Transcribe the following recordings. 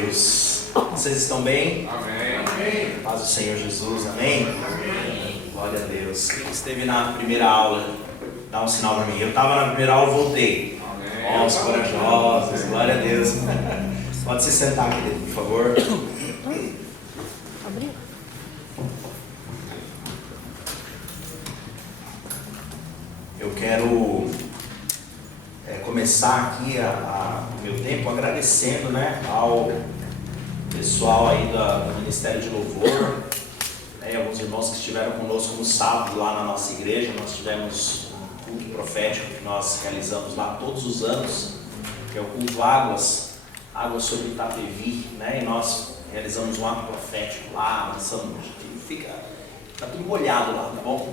Deus. Vocês estão bem? Amém. Paz do Senhor Jesus, amém? Amém. Glória a Deus. Quem esteve na primeira aula, dá um sinal para mim. Eu estava na primeira aula, voltei. Amém. Ó, os corajosos, glória a Deus. Pode se sentar, querido, por favor. Eu quero começar aqui o meu tempo agradecendo, né, ao pessoal aí do Ministério de Louvor, né, alguns irmãos que estiveram conosco no sábado lá na nossa igreja. Nós tivemos um culto profético que nós realizamos lá todos os anos, que é o culto Águas sobre Itapevi, né, e nós realizamos um ato profético lá, fica tudo molhado lá, tá bom?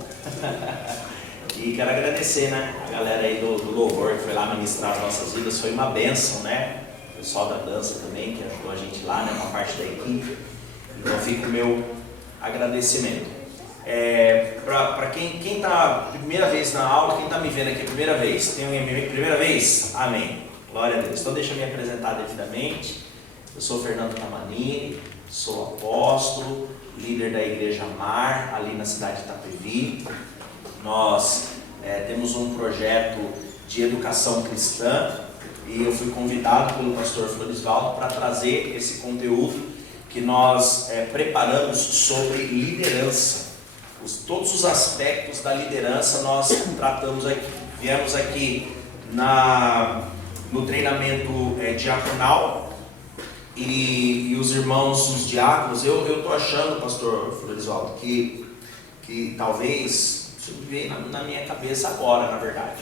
E quero agradecer, né, a galera aí do Louvor que foi lá ministrar as nossas vidas. Foi uma bênção, né? O pessoal da dança também que ajudou a gente lá, né, uma parte da equipe. Então fica o meu agradecimento. Para quem está primeira vez na aula, quem está me vendo aqui primeira vez, tem alguém me vendo primeira vez? Amém. Glória a Deus. Então deixa eu me apresentar devidamente. Eu sou Fernando Tamanini, sou apóstolo, líder da Igreja Mar, ali na cidade de Itapevi. Nós temos um projeto de educação cristã e eu fui convidado pelo pastor Florisvaldo para trazer esse conteúdo que nós preparamos sobre liderança. Todos os aspectos da liderança nós tratamos aqui. Viemos aqui no treinamento diaconal e os irmãos, os diáconos, eu estou achando, pastor Florisvaldo, que talvez... Isso veio na minha cabeça agora, na verdade.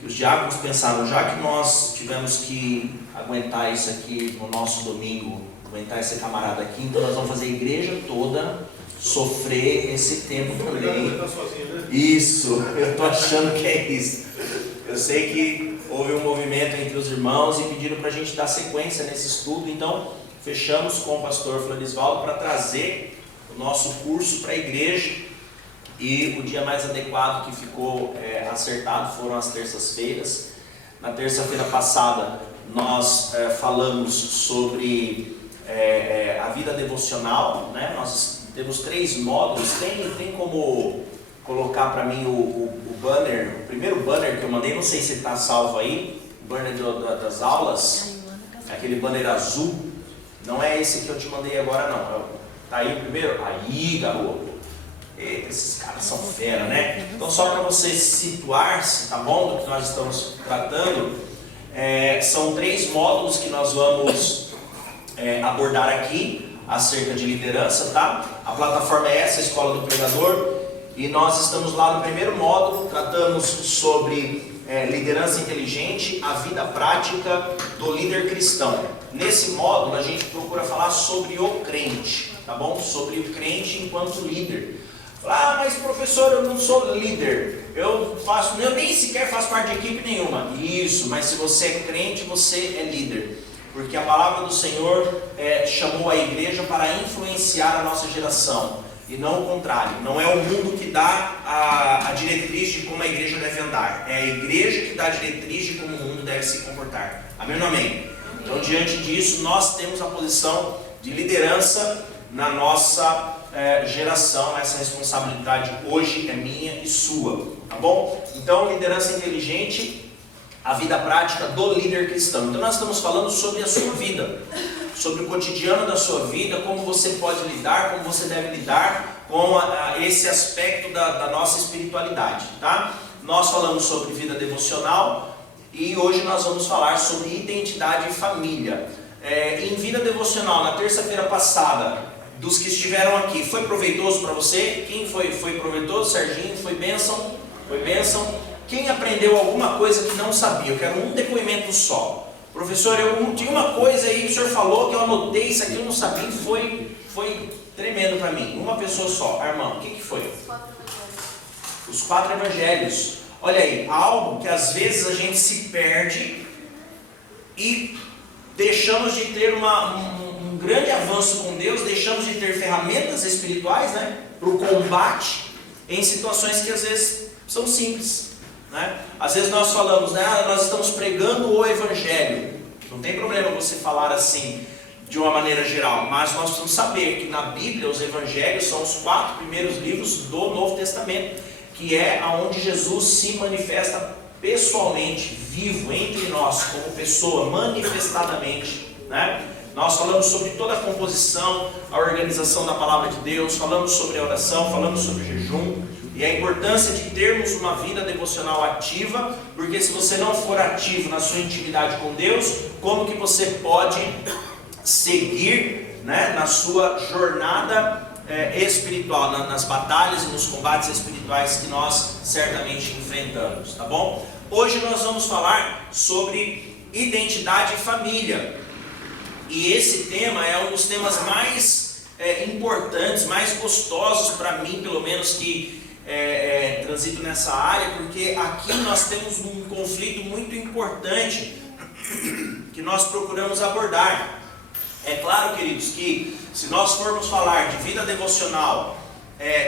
Que os diáconos pensaram, já que nós tivemos que aguentar isso aqui no nosso domingo, aguentar esse camarada aqui, então nós vamos fazer a igreja toda sofrer esse tempo também. Isso, eu estou achando que é isso. Eu sei que houve um movimento entre os irmãos e pediram para a gente dar sequência nesse estudo, então fechamos com o pastor Florisvaldo para trazer o nosso curso para a igreja. E o dia mais adequado que ficou acertado foram as terças-feiras. Na terça-feira passada nós falamos sobre a vida devocional, né? Nós temos 3 módulos. Tem como colocar para mim o banner, o primeiro banner que eu mandei, não sei se está salvo aí, o banner das aulas, aquele banner azul. Não é esse que eu te mandei agora não. Tá aí o primeiro? Aí, garoto. Eita, esses caras são fera, né? Então, só para você situar-se, tá bom? Do que nós estamos tratando, são 3 módulos que nós vamos abordar aqui acerca de liderança, tá? A plataforma é essa, a Escola do Pregador, e nós estamos lá no primeiro módulo, tratamos sobre liderança inteligente, a vida prática do líder cristão. Nesse módulo, a gente procura falar sobre o crente, tá bom? Sobre o crente enquanto líder. Mas professor, eu não sou líder, eu nem sequer faço parte de equipe nenhuma. Isso, mas se você é crente, você é líder. Porque a palavra do Senhor chamou a igreja para influenciar a nossa geração. E não o contrário, não é o mundo que dá a diretriz de como a igreja deve andar. É a igreja que dá a diretriz de como o mundo deve se comportar. Amém ou não amém? Então, diante disso, nós temos a posição de liderança na nossa geração. Essa responsabilidade hoje é minha e sua, tá bom? Então, liderança inteligente, a vida prática do líder cristão. Então nós estamos falando sobre a sua vida, sobre o cotidiano da sua vida, como você pode lidar, como você deve lidar com esse aspecto da nossa espiritualidade, tá? Nós falamos sobre vida devocional e hoje nós vamos falar sobre identidade e família. Em vida devocional, na terça-feira passada, dos que estiveram aqui, foi proveitoso para você? Quem foi proveitoso? Serginho, foi bênção? Foi bênção? Quem aprendeu alguma coisa que não sabia? Eu quero um depoimento só. Professor, eu tinha uma coisa aí que o senhor falou que eu anotei, isso aqui eu não sabia, foi tremendo para mim. Uma pessoa só. Irmão, o que foi? Os 4 evangelhos. Olha aí, algo que às vezes a gente se perde e deixamos de ter um grande avanço com Deus, deixamos de ter ferramentas espirituais, né, para o combate em situações que às vezes são simples, né? Às vezes nós falamos, né, nós estamos pregando o evangelho. Não tem problema você falar assim, de uma maneira geral, mas nós precisamos saber que na Bíblia os evangelhos são os 4 primeiros livros do Novo Testamento, que é onde Jesus se manifesta pessoalmente, vivo entre nós, como pessoa, manifestadamente, né? Nós falamos sobre toda a composição, a organização da palavra de Deus, falamos sobre a oração, falamos sobre o jejum, e a importância de termos uma vida devocional ativa, porque se você não for ativo na sua intimidade com Deus, como que você pode seguir, né, na sua jornada espiritual, nas batalhas e nos combates espirituais que nós certamente enfrentamos, tá bom? Hoje nós vamos falar sobre identidade e família, e esse tema é um dos temas mais importantes, mais gostosos para mim, pelo menos, que transito nessa área, porque aqui nós temos um conflito muito importante que nós procuramos abordar. É claro, queridos, que se nós formos falar de vida devocional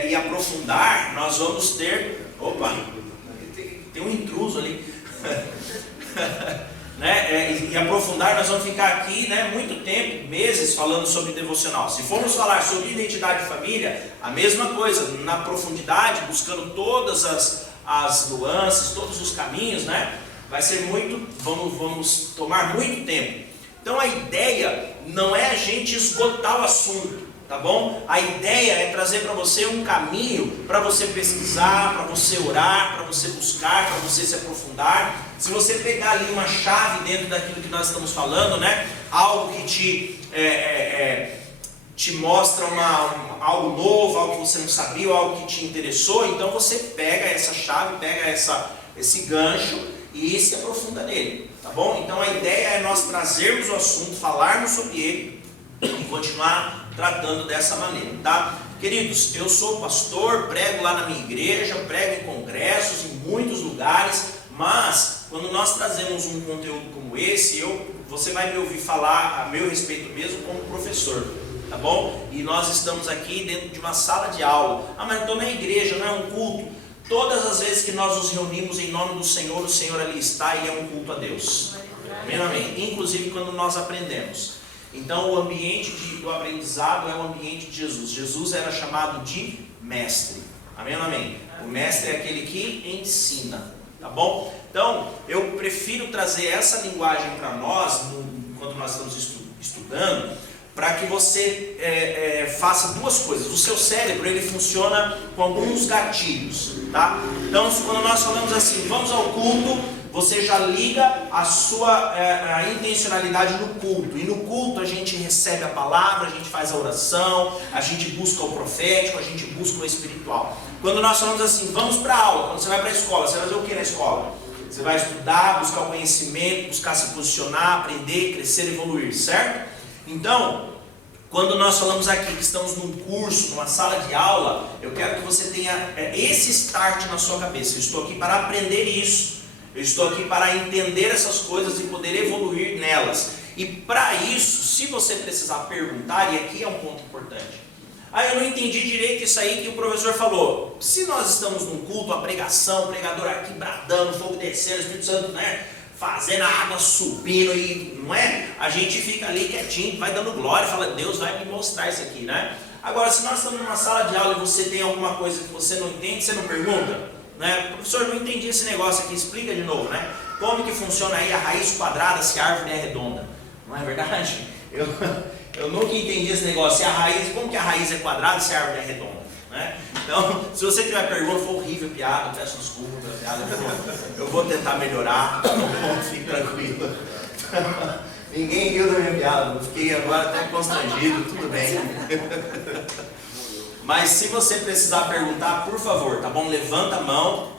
e aprofundar, nós vamos ter... Opa, tem um intruso ali. Né? E aprofundar, nós vamos ficar aqui, né, muito tempo, meses, falando sobre devocional. Se formos falar sobre identidade e família, a mesma coisa, na profundidade, buscando todas as nuances, todos os caminhos, né? Vai ser muito, vamos tomar muito tempo. Então a ideia não é a gente esgotar o assunto, tá bom? A ideia é trazer para você um caminho para você pesquisar, para você orar, para você buscar, para você se aprofundar. Se você pegar ali uma chave dentro daquilo que nós estamos falando, né? Algo que te mostra algo novo, algo que você não sabia, algo que te interessou, então você pega essa chave, pega esse gancho e se aprofunda nele, tá bom? Então a ideia é nós trazermos o assunto, falarmos sobre ele e continuar tratando dessa maneira, tá? Queridos, eu sou pastor, prego lá na minha igreja, prego em congressos, em muitos lugares, mas quando nós trazemos um conteúdo como esse, você vai me ouvir falar a meu respeito mesmo como professor, tá bom? E nós estamos aqui dentro de uma sala de aula. Ah, mas estou na igreja, não é um culto? Todas as vezes que nós nos reunimos em nome do Senhor, o Senhor ali está e é um culto a Deus. Amém, amém? Inclusive quando nós aprendemos. Então o ambiente do aprendizado é o ambiente de Jesus. Jesus era chamado de mestre. Amém, amém? O mestre é aquele que ensina, tá bom? Então eu prefiro trazer essa linguagem para nós, enquanto nós estamos estudando, para que você faça duas coisas. O seu cérebro, ele funciona com alguns gatilhos, tá? Então, quando nós falamos assim, vamos ao culto, você já liga a intencionalidade no culto. E no culto a gente recebe a palavra, a gente faz a oração, a gente busca o profético, a gente busca o espiritual. Quando nós falamos assim, vamos para a aula, quando você vai para a escola, você vai fazer o que na escola? Você vai estudar, buscar o conhecimento, buscar se posicionar, aprender, crescer, evoluir, certo? Então, quando nós falamos aqui que estamos num curso, numa sala de aula, eu quero que você tenha esse start na sua cabeça. Eu estou aqui para aprender isso. Eu estou aqui para entender essas coisas e poder evoluir nelas. E para isso, se você precisar perguntar, e aqui é um ponto importante. Eu não entendi direito isso aí que o professor falou. Se nós estamos num culto, a pregação, o pregador aqui bradando, fogo descendo, o Espírito Santo, né, fazendo a água subindo, e não é? A gente fica ali quietinho, vai dando glória, fala, Deus vai me mostrar isso aqui, né? Agora, se nós estamos numa sala de aula e você tem alguma coisa que você não entende, você não pergunta, né? Professor, não entendi esse negócio aqui, explica de novo, né? Como que funciona aí a raiz quadrada se a árvore é redonda? Não é verdade? Eu nunca entendi esse negócio, como que a raiz é quadrada se a árvore é redonda? Né? Então, se você tiver pergunta, foi horrível a piada, peço desculpa pela piada, eu vou tentar melhorar, fique tranquilo. Ninguém riu da minha piada, eu fiquei agora até constrangido, tudo bem. Mas se você precisar perguntar, por favor, tá bom? Levanta a mão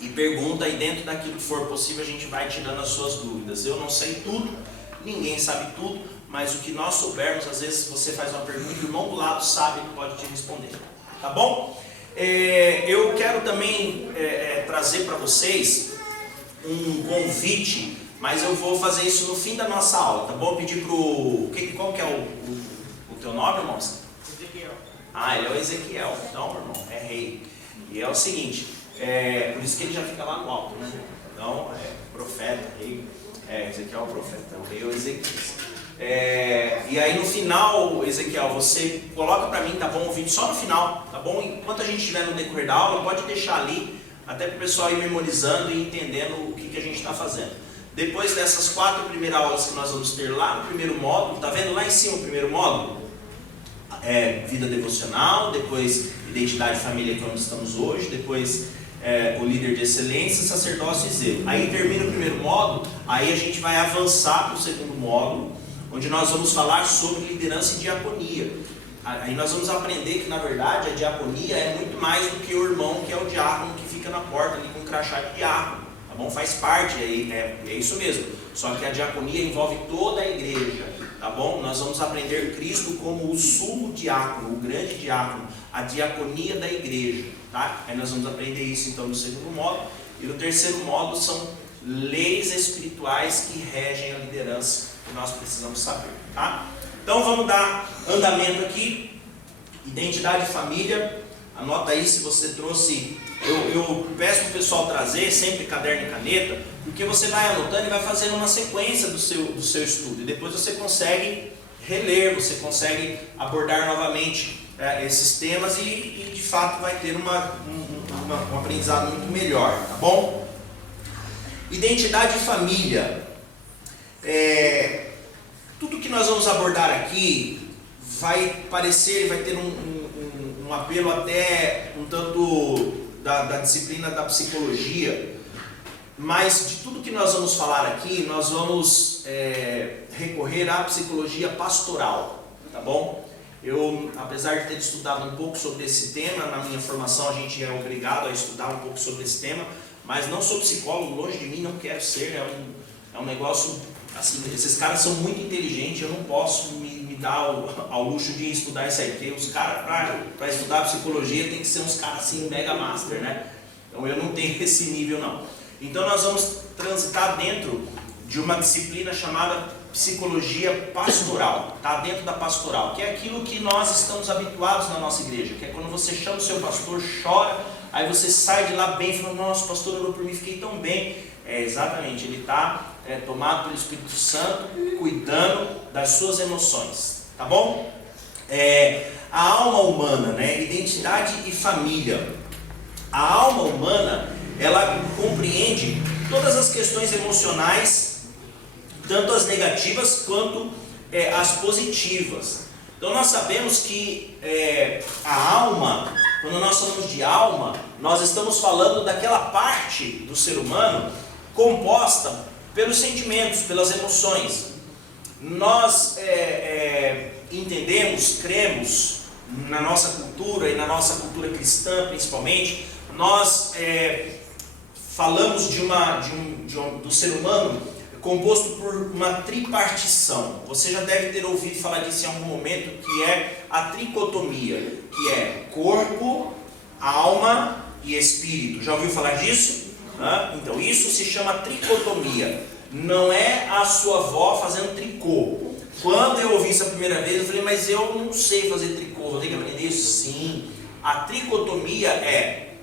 e pergunta, e dentro daquilo que for possível a gente vai tirando as suas dúvidas. Eu não sei tudo, ninguém sabe tudo, mas o que nós soubermos, às vezes você faz uma pergunta e o irmão do lado sabe que pode te responder. Tá bom? Eu quero também trazer para vocês um convite, mas eu vou fazer isso no fim da nossa aula, tá bom? Eu pedi qual que é o teu nome, irmão? Ezequiel. Ele é o Ezequiel. Então, irmão, é rei. E é o seguinte, por isso que ele já fica lá no alto, né? Então, profeta, rei. Ezequiel é o profeta, o rei é o Ezequiel. E aí no final, Ezequiel, você coloca para mim, tá bom, o vídeo só no final, tá bom? Enquanto a gente estiver no decorrer da aula, pode deixar ali, até para o pessoal ir memorizando e entendendo o que a gente está fazendo. Depois dessas 4 primeiras aulas que nós vamos ter lá no primeiro módulo, tá vendo lá em cima o primeiro módulo? Vida devocional, depois identidade e família, que é onde estamos hoje, depois o líder de excelência, sacerdócio e zelo. Aí termina o primeiro módulo, aí a gente vai avançar para o segundo módulo, onde nós vamos falar sobre liderança e diaconia. Aí nós vamos aprender que, na verdade, a diaconia é muito mais do que o irmão que é o diácono que fica na porta ali com um crachá de diácono, tá bom? Faz parte, é isso mesmo. Só que a diaconia envolve toda a igreja, tá bom? Nós vamos aprender Cristo como o sumo diácono, o grande diácono, a diaconia da igreja, tá? Aí nós vamos aprender isso então no segundo módulo. E no terceiro módulo são leis espirituais que regem a liderança, que nós precisamos saber, tá? Então vamos dar andamento aqui. Identidade e família, anota aí se você trouxe. Eu peço para o pessoal trazer sempre caderno e caneta, porque você vai anotando e vai fazendo uma sequência do seu estudo, e depois você consegue reler, você consegue abordar novamente esses temas e de fato vai ter um aprendizado muito melhor, tá bom? Identidade e família. Tudo que nós vamos abordar aqui vai ter um apelo até um tanto da disciplina da psicologia, mas de tudo que nós vamos falar aqui, nós vamos recorrer à psicologia pastoral, tá bom? Eu, apesar de ter estudado um pouco sobre esse tema, na minha formação a gente é obrigado a estudar um pouco sobre esse tema, mas não sou psicólogo, longe de mim, não quero ser, é um negócio, assim, esses caras são muito inteligentes, eu não posso me dar ao luxo de estudar isso aí, porque os caras, para estudar psicologia, tem que ser uns caras assim, mega master, né? Então eu não tenho esse nível não. Então nós vamos transitar dentro de uma disciplina chamada psicologia pastoral, tá? Dentro da pastoral, que é aquilo que nós estamos habituados na nossa igreja, que é quando você chama o seu pastor, chora, aí você sai de lá bem, falando, nossa, o pastor orou por mim, fiquei tão bem. Exatamente, ele está tomado pelo Espírito Santo, cuidando das suas emoções, tá bom? A alma humana, né? Identidade e família. A alma humana, ela compreende todas as questões emocionais, tanto as negativas quanto as positivas. Então nós sabemos que a alma, quando nós falamos de alma, nós estamos falando daquela parte do ser humano composta pelos sentimentos, pelas emoções. Nós entendemos, cremos na nossa cultura e na nossa cultura cristã principalmente, nós falamos do ser humano composto por uma tripartição. Você já deve ter ouvido falar disso em algum momento, que é a tricotomia, que é corpo, alma e espírito. Já ouviu falar disso? Então isso se chama tricotomia. Não é a sua avó fazendo tricô. Quando eu ouvi isso a primeira vez, eu falei, mas eu não sei fazer tricô, vou ter que aprender isso? Sim. A tricotomia é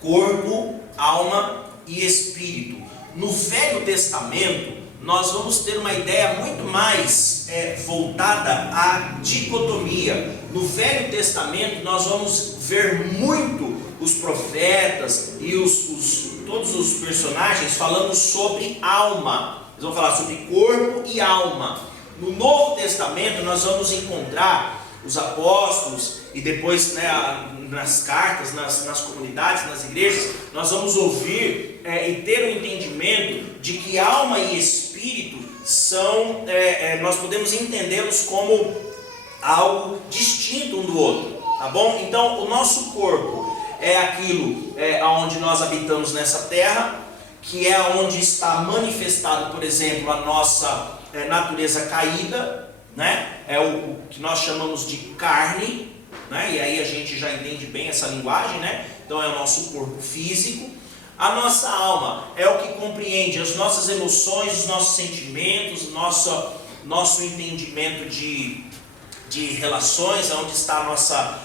corpo, alma e espírito. No Velho Testamento, nós vamos ter uma ideia muito mais voltada à dicotomia. No Velho Testamento, nós vamos ver muito os profetas e todos os personagens falando sobre alma. Eles vão falar sobre corpo e alma. No Novo Testamento, nós vamos encontrar os apóstolos e depois, nas cartas, nas comunidades, nas igrejas, nós vamos ouvir e ter um entendimento de que alma e espírito são, nós podemos entendê-los como algo distinto um do outro, tá bom? Então o nosso corpo é aquilo onde nós habitamos nessa terra, que é onde está manifestado, por exemplo, a nossa natureza caída, né? É o que nós chamamos de carne, né? E aí a gente já entende bem essa linguagem, né? Então é o nosso corpo físico. A nossa alma é o que compreende as nossas emoções, os nossos sentimentos, nosso entendimento de relações, onde está a nossa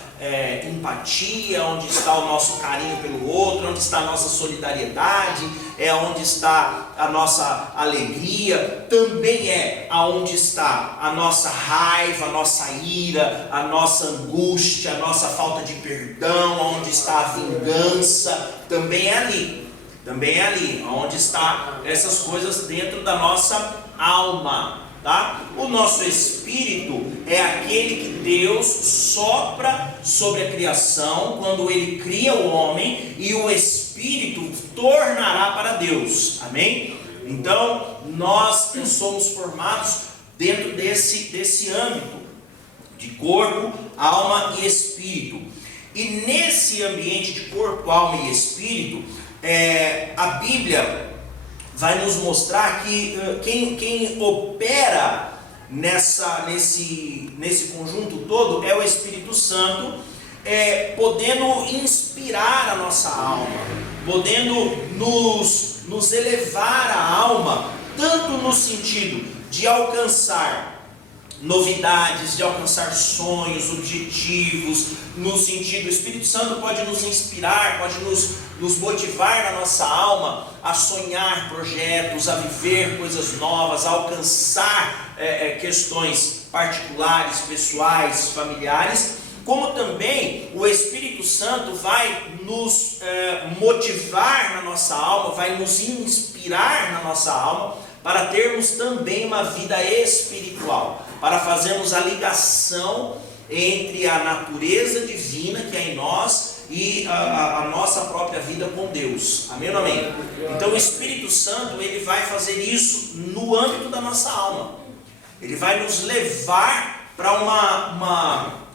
empatia, onde está o nosso carinho pelo outro, onde está a nossa solidariedade, é onde está a nossa alegria, também é aonde está a nossa raiva, a nossa ira, a nossa angústia, a nossa falta de perdão, onde está a vingança, também é ali, onde está essas coisas dentro da nossa alma, tá? O nosso espírito é aquele que Deus sopra sobre a criação quando Ele cria o homem, e o espírito tornará para Deus, amém? Então nós somos formados dentro desse âmbito de corpo, alma e espírito, e nesse ambiente de corpo, alma e espírito, a Bíblia vai nos mostrar que quem opera nesse conjunto todo é o Espírito Santo, podendo inspirar a nossa alma, podendo nos elevar a alma, tanto no sentido de alcançar novidades, de alcançar sonhos, objetivos, no sentido, o Espírito Santo pode nos inspirar, pode nos motivar na nossa alma a sonhar projetos, a viver coisas novas, a alcançar questões particulares, pessoais, familiares, como também o Espírito Santo vai nos motivar na nossa alma, vai nos inspirar na nossa alma, para termos também uma vida espiritual, para fazermos a ligação entre a natureza divina que é em nós e a nossa própria vida com Deus, amém ou não amém? Então o Espírito Santo, ele vai fazer isso no âmbito da nossa alma, ele vai nos levar para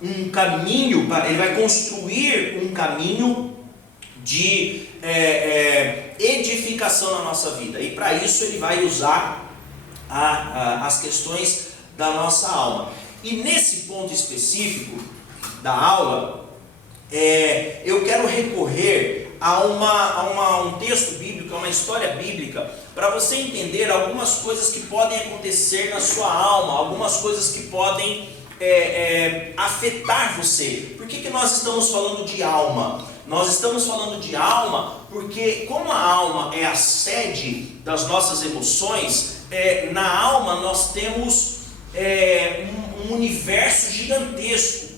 um caminho, ele vai construir um caminho de edificação na nossa vida, e para isso ele vai usar as questões da nossa alma. E nesse ponto específico da aula, eu quero recorrer a um texto bíblico, a uma história bíblica, para você entender algumas coisas que podem acontecer na sua alma, algumas coisas que podem afetar você. Por que nós estamos falando de alma? Nós estamos falando de alma porque, como a alma é a sede das nossas emoções, na alma nós temos um universo gigantesco,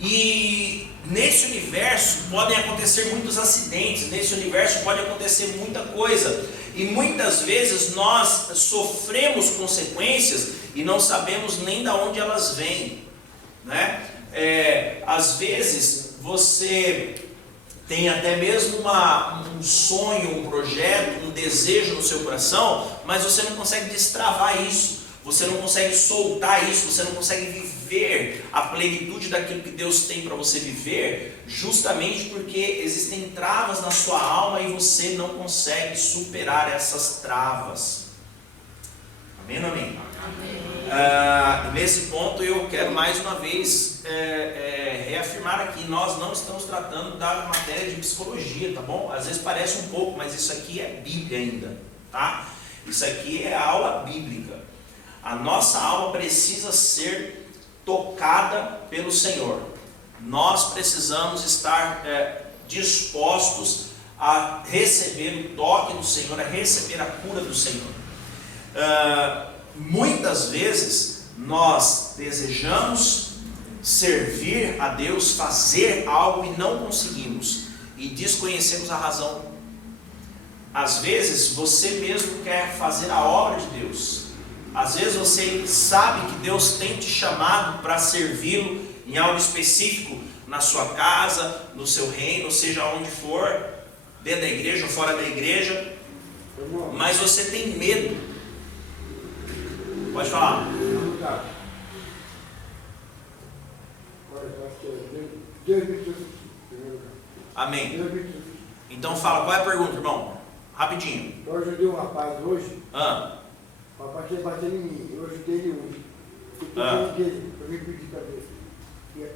e nesse universo podem acontecer muitos acidentes, nesse universo pode acontecer muita coisa, e muitas vezes nós sofremos consequências e não sabemos nem de onde elas vêm, né? Às vezes você tem até mesmo um sonho, um projeto, um desejo no seu coração, mas você não consegue destravar isso, você não consegue soltar isso, você não consegue viver a plenitude daquilo que Deus tem para você viver, justamente porque existem travas na sua alma e você não consegue superar essas travas. Amém ou não amém? Amém. Nesse ponto eu quero mais uma vez reafirmar aqui, nós não estamos tratando da matéria de psicologia, tá bom? Às vezes parece um pouco, mas isso aqui é Bíblia ainda, tá? Isso aqui é a aula bíblica. A nossa alma precisa ser tocada pelo Senhor. Nós precisamos estar dispostos a receber o toque do Senhor, a receber a cura do Senhor. Muitas vezes nós desejamos servir a Deus, fazer algo e não conseguimos, e desconhecemos a razão. Às vezes você mesmo quer fazer a obra de Deus, às vezes você sabe que Deus tem te chamado para servi-lo em algo específico, na sua casa, no seu reino, seja onde for, dentro da igreja ou fora da igreja, mas você tem medo. Pode falar. Amém. Então fala, qual é a pergunta, irmão? Rapidinho. Eu ajudei um rapaz hoje. O rapaz tinha batido em mim. Eu ajudei ele hoje. Eu vim pedir para Deus. E eu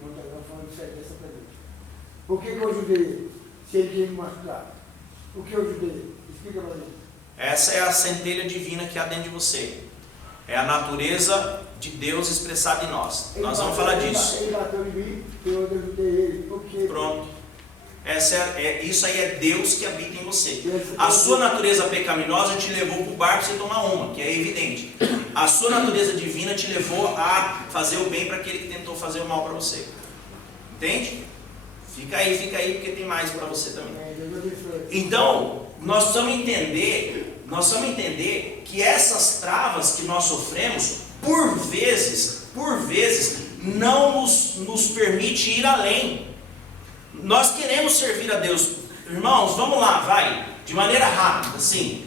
vou falando dessa pergunta. Por que eu ajudei ele? Se ele tinha me machucado. Por que eu ajudei ele? Explica para mim. Essa é a centelha divina que há dentro de você. É a natureza de Deus expressado em nós. Nós vamos falar disso. Ele bateu em mim, eu derrotei ele. Porque... Pronto. Isso aí é Deus que habita em você. A sua natureza pecaminosa te levou para o bar para você tomar uma, que é evidente. A sua natureza divina te levou a fazer o bem para aquele que tentou fazer o mal para você. Entende? Fica aí, porque tem mais para você também. Então, nós precisamos entender que essas travas que nós sofremos, por vezes, não nos permite ir além. Nós queremos servir a Deus. Irmãos, vamos lá, vai, de maneira rápida, assim.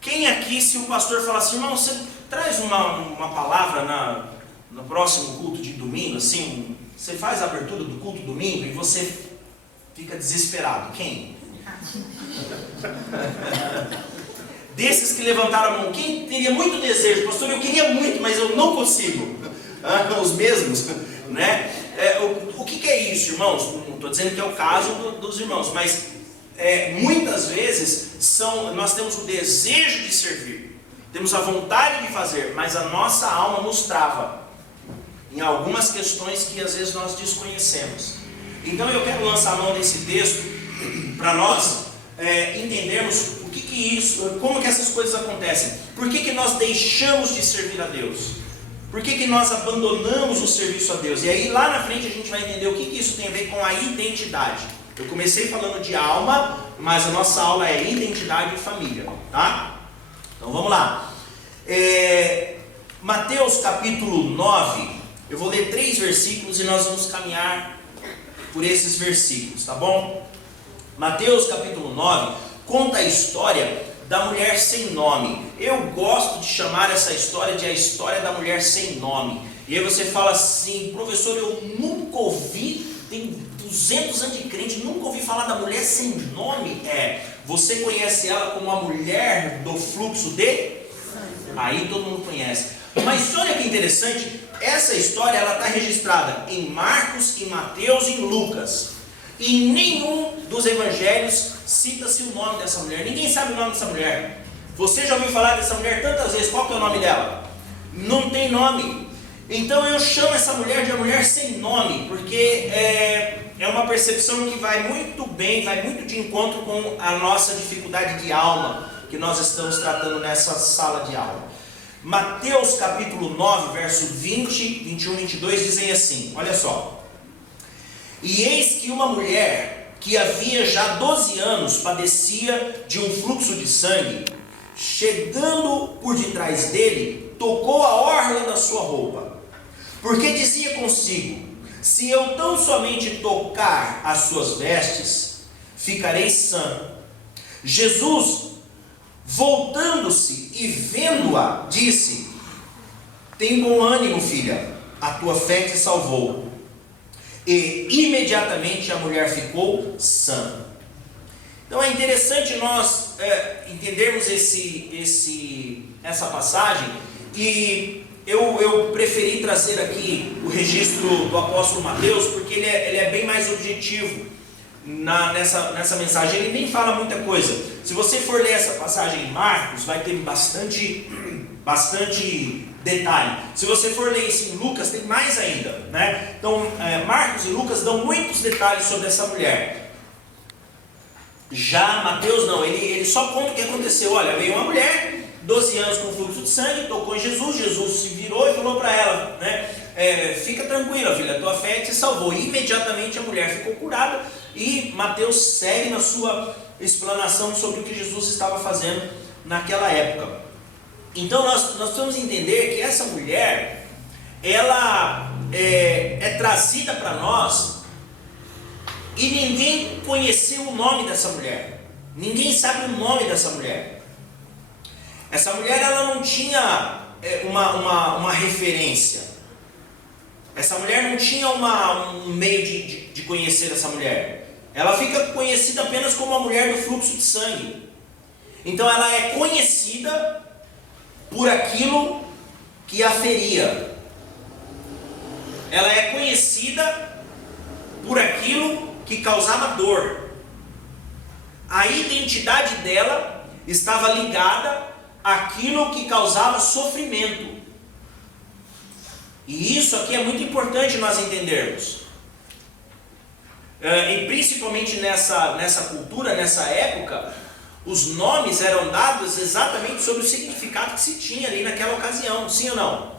Quem aqui, se o pastor falar assim, irmão, você traz uma palavra no próximo culto de domingo, assim, você faz a abertura do culto domingo e você fica desesperado. Quem? Desses que levantaram a mão, quem teria muito desejo? Pastor, eu queria muito, mas eu não consigo. Os mesmos, né? O que é isso, irmãos? Não estou dizendo que é o caso dos irmãos, mas muitas vezes nós temos o desejo de servir, temos a vontade de fazer, mas a nossa alma nos trava em algumas questões que às vezes nós desconhecemos. Então eu quero lançar a mão desse texto para nós entendermos como que essas coisas acontecem. Por que nós deixamos de servir a Deus? Por que nós abandonamos o serviço a Deus? E aí lá na frente a gente vai entender o que isso tem a ver com a identidade. Eu comecei falando de alma, mas a nossa aula é identidade e família, tá? Então vamos lá. Mateus capítulo 9, eu vou ler 3 versículos e nós vamos caminhar por esses versículos, tá bom? Mateus capítulo 9 conta a história da mulher sem nome. Eu gosto de chamar essa história de a história da mulher sem nome. E aí você fala assim, professor, eu nunca ouvi, tem 200 anos de crente, nunca ouvi falar da mulher sem nome. Você conhece ela como a mulher do fluxo de? Aí todo mundo conhece. Mas olha que interessante, essa história ela está registrada em Marcos, em Mateus e em Lucas. E em nenhum dos evangelhos cita-se o nome dessa mulher. Ninguém sabe o nome dessa mulher. Você já ouviu falar dessa mulher tantas vezes, qual que é o nome dela? Não tem nome. Então eu chamo essa mulher de a mulher sem nome, porque é uma percepção que vai muito bem, vai muito de encontro com a nossa dificuldade de alma que nós estamos tratando nessa sala de aula. Mateus capítulo 9, verso 20, 21, 22 dizem assim, olha só. E eis que uma mulher que havia já 12 anos padecia de um fluxo de sangue, chegando por detrás dele, tocou a orla da sua roupa, porque dizia consigo, se eu tão somente tocar as suas vestes, ficarei sã. Jesus, voltando-se e vendo-a, disse, tem bom ânimo, filha, a tua fé te salvou. E imediatamente a mulher ficou sã. Então é interessante nós entendermos essa passagem. E eu preferi trazer aqui o registro do apóstolo Mateus, porque ele é bem mais objetivo nessa mensagem. Ele nem fala muita coisa. Se você for ler essa passagem em Marcos, vai ter bastante detalhe. Se você for ler isso em Lucas, tem mais ainda, né? Então, Marcos e Lucas dão muitos detalhes sobre essa mulher. Já Mateus não, ele só conta o que aconteceu. Olha, veio uma mulher, 12 anos com fluxo de sangue, tocou em Jesus, Jesus se virou e falou para ela, né? Fica tranquila, filha, a tua fé te salvou. E imediatamente a mulher ficou curada e Mateus segue na sua explanação sobre o que Jesus estava fazendo naquela época. Então nós precisamos entender que essa mulher, ela é trazida para nós e ninguém conheceu o nome dessa mulher. Ninguém sabe o nome dessa mulher. Essa mulher ela não tinha uma referência. Essa mulher não tinha um meio de conhecer essa mulher. Ela fica conhecida apenas como a mulher do fluxo de sangue. Então ela é conhecida por aquilo que a feria. Ela é conhecida por aquilo que causava dor. A identidade dela estava ligada aquilo que causava sofrimento. E isso aqui é muito importante nós entendermos. E principalmente nessa cultura, nessa época, os nomes eram dados exatamente sobre o significado que se tinha ali naquela ocasião, sim ou não?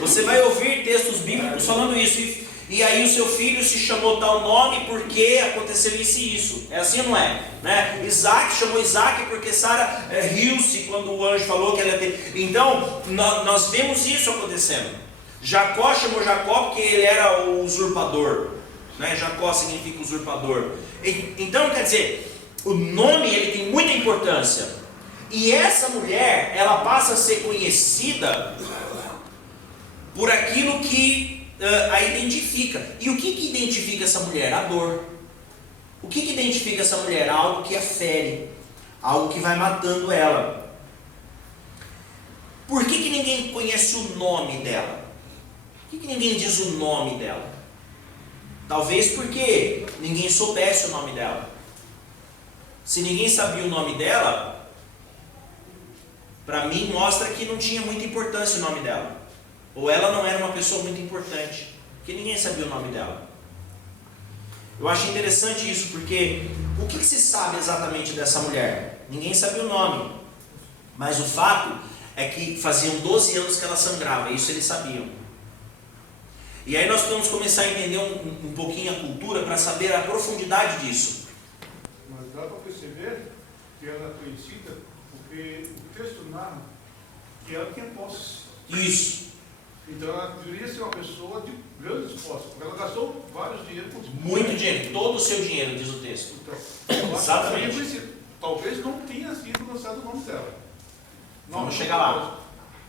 Você vai ouvir textos bíblicos falando isso, e aí o seu filho se chamou tal nome porque aconteceu isso e isso. É assim ou não é? Né? Isaac chamou Isaac porque Sara riu-se quando o anjo falou que ela ia ter. Então, nós vemos isso acontecendo. Jacó chamou Jacó porque ele era o usurpador. Né? Jacó significa usurpador. Então, quer dizer, o nome ele tem muita importância. E essa mulher, ela passa a ser conhecida por aquilo que a identifica. E o que identifica essa mulher? A dor. O que identifica essa mulher? Algo que a fere, algo que vai matando ela. Por que ninguém conhece o nome dela? Por que ninguém diz o nome dela? Talvez porque ninguém soubesse o nome dela. Se ninguém sabia o nome dela, para mim mostra que não tinha muita importância o nome dela. Ou ela não era uma pessoa muito importante, porque ninguém sabia o nome dela. Eu acho interessante isso, porque o que se sabe exatamente dessa mulher? Ninguém sabia o nome, mas o fato é que faziam 12 anos que ela sangrava, isso eles sabiam. E aí nós podemos começar a entender um pouquinho a cultura para saber a profundidade disso. Mas dá para perceber que ela é conhecida porque o texto narra que ela tinha posses. Isso. Então ela deveria ser uma pessoa de grandes posses, porque ela gastou vários dinheiros com muito dinheiro, todo o seu dinheiro, diz o texto. Então, exatamente. Talvez não tenha sido lançado o nome dela. Vamos chegar lá.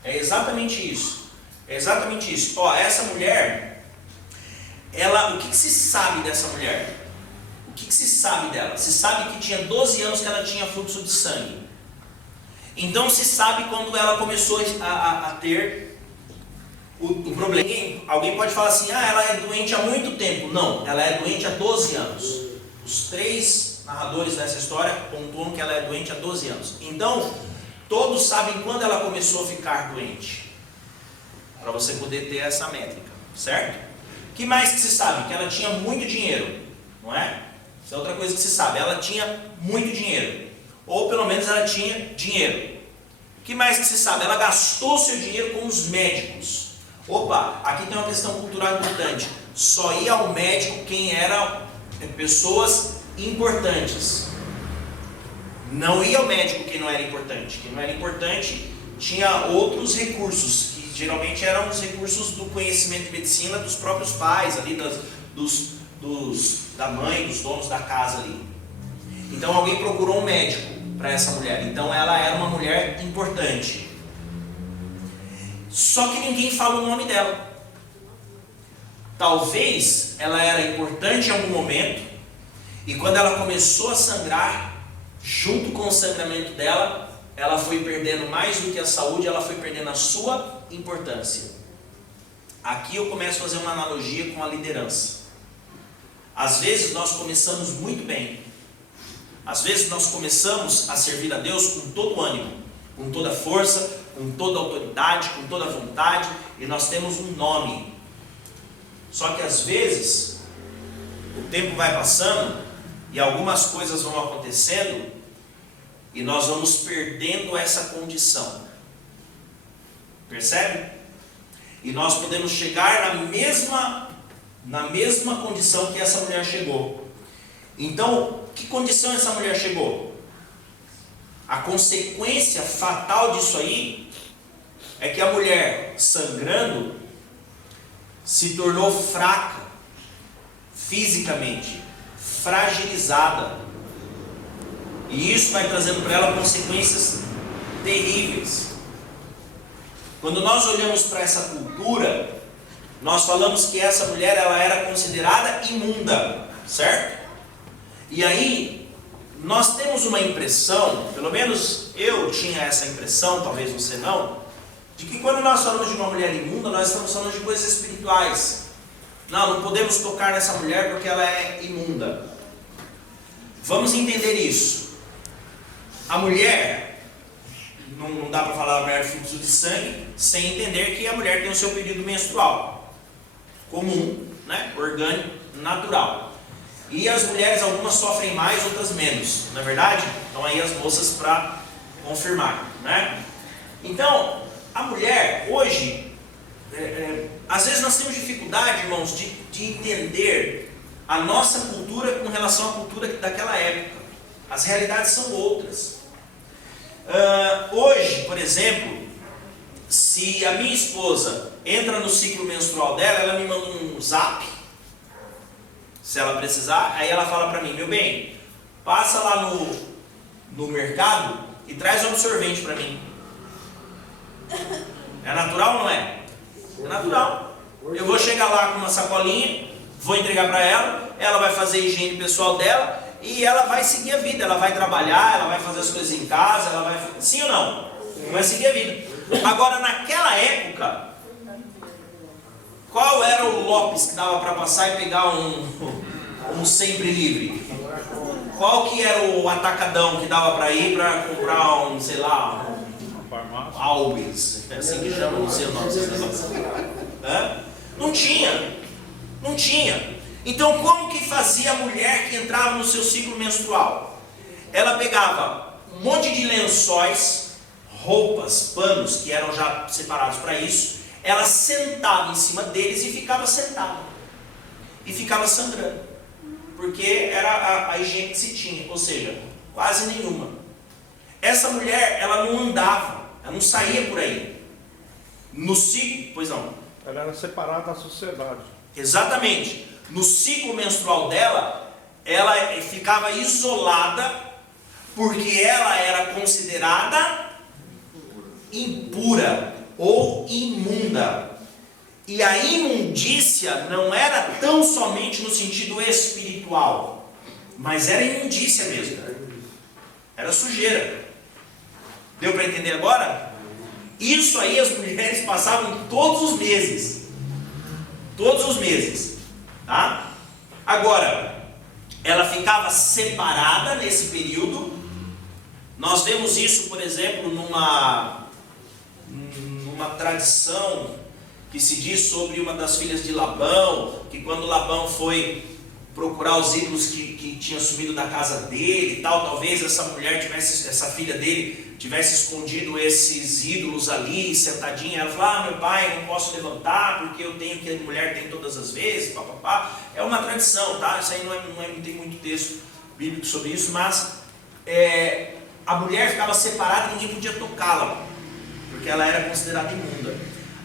É exatamente isso. É exatamente isso. Ó, essa mulher, ela, o que se sabe dessa mulher? O que se sabe dela? Se sabe que tinha 12 anos que ela tinha fluxo de sangue. Então se sabe quando ela começou a ter o problema. Alguém pode falar assim, ela é doente há muito tempo. Não, ela é doente há 12 anos. Os 3 narradores dessa história pontuam que ela é doente há 12 anos. Então, todos sabem quando ela começou a ficar doente. Para você poder ter essa métrica, certo? O que mais que se sabe? Que ela tinha muito dinheiro, não é? Isso é outra coisa que se sabe. Ela tinha muito dinheiro. Ou pelo menos ela tinha dinheiro. O que mais que se sabe? Ela gastou seu dinheiro com os médicos. Opa, aqui tem uma questão cultural importante. Só ia ao médico quem era pessoas importantes. Não ia ao médico quem não era importante. Quem não era importante tinha outros recursos, que geralmente eram os recursos do conhecimento de medicina dos próprios pais, ali da mãe, dos donos da casa ali. Então alguém procurou um médico para essa mulher. Então ela era uma mulher importante. Só que ninguém fala o nome dela. Talvez ela era importante em algum momento, e quando ela começou a sangrar, junto com o sangramento dela, ela foi perdendo mais do que a saúde, ela foi perdendo a sua importância. Aqui eu começo a fazer uma analogia com a liderança. Às vezes nós começamos muito bem. Às vezes nós começamos a servir a Deus com todo o ânimo, com toda a força, com toda a autoridade, com toda a vontade, e nós temos um nome. Só que às vezes o tempo vai passando e algumas coisas vão acontecendo e nós vamos perdendo essa condição. Percebe? E nós podemos chegar na mesma condição que essa mulher chegou. Então, que condição essa mulher chegou? A consequência fatal disso aí é que a mulher, sangrando, se tornou fraca, fisicamente, fragilizada. E isso vai trazendo para ela consequências terríveis. Quando nós olhamos para essa cultura, nós falamos que essa mulher ela era considerada imunda, certo? E aí, nós temos uma impressão, pelo menos eu tinha essa impressão, talvez você não, de que quando nós falamos de uma mulher imunda, nós estamos falando de coisas espirituais. Não podemos tocar nessa mulher porque ela é imunda. Vamos entender isso. A mulher, não dá para falar da mulher de fluxo de sangue sem entender que a mulher tem o seu período menstrual comum, né? Orgânico, natural. E as mulheres, algumas sofrem mais, outras menos, não é verdade? Então aí as moças para confirmar, né? Então, a mulher hoje, às vezes nós temos dificuldade, irmãos, de entender a nossa cultura com relação à cultura daquela época. As realidades são outras. Hoje, por exemplo, se a minha esposa entra no ciclo menstrual dela, ela me manda um zap, se ela precisar, aí ela fala para mim: meu bem, passa lá no mercado e traz um absorvente para mim. É natural ou não é? É natural. Eu vou chegar lá com uma sacolinha, vou entregar para ela, ela vai fazer a higiene pessoal dela e ela vai seguir a vida. Ela vai trabalhar, ela vai fazer as coisas em casa, ela vai... Sim ou não? Vai seguir a vida. Agora, naquela época, qual era o Lopes que dava para passar e pegar um sempre livre? Qual que era o atacadão que dava para ir para comprar um, sei lá, Alves, é assim que chama, não sei o nome desse negócio. Não tinha. Então, como que fazia a mulher que entrava no seu ciclo menstrual? Ela pegava um monte de lençóis, roupas, panos que eram já separados para isso, ela sentava em cima deles e ficava sentada. E ficava sangrando. Porque era a higiene que se tinha, ou seja, quase nenhuma. Essa mulher, ela não andava, ela não saía por aí. No ciclo, pois não. Ela era separada da sociedade. Exatamente. No ciclo menstrual dela, ela ficava isolada, porque ela era considerada impura ou imunda. E a imundícia não era tão somente no sentido espiritual, mas era imundícia mesmo. Era sujeira. Deu para entender agora? Isso aí as mulheres passavam todos os meses. Todos os meses. Tá? Agora, ela ficava separada nesse período. Nós vemos isso, por exemplo, numa tradição que se diz sobre uma das filhas de Labão, que quando Labão foi procurar os ídolos que tinha sumido da casa dele e tal, talvez essa filha dele tivesse escondido esses ídolos ali, sentadinha. Ela falou: meu pai, eu não posso levantar porque eu tenho que a mulher tem todas as vezes, papapá. É uma tradição, tá? Isso aí não tem muito texto bíblico sobre isso, mas a mulher ficava separada e ninguém podia tocá-la, porque ela era considerada imunda.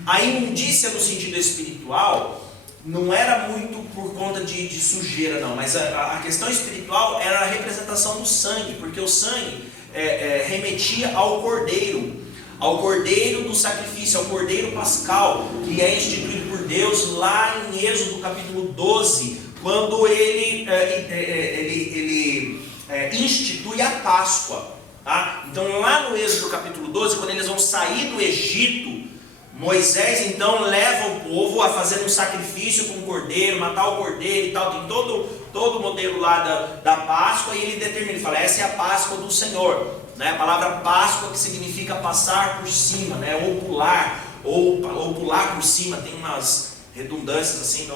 A imundícia no sentido espiritual não era muito por conta de sujeira, não, mas a questão espiritual era a representação do sangue, porque o sangue remetia ao cordeiro do sacrifício, ao cordeiro pascal, que é instituído por Deus lá em Êxodo capítulo 12, quando ele institui a Páscoa. Tá? Então lá no Êxodo capítulo 12, quando eles vão sair do Egito, Moisés então leva o povo a fazer um sacrifício com o cordeiro, matar o cordeiro e tal, tem todo o modelo lá da Páscoa, e ele determina, ele fala: essa é a Páscoa do Senhor, né? A palavra Páscoa, que significa passar por cima, né? Ou pular por cima, tem umas redundâncias assim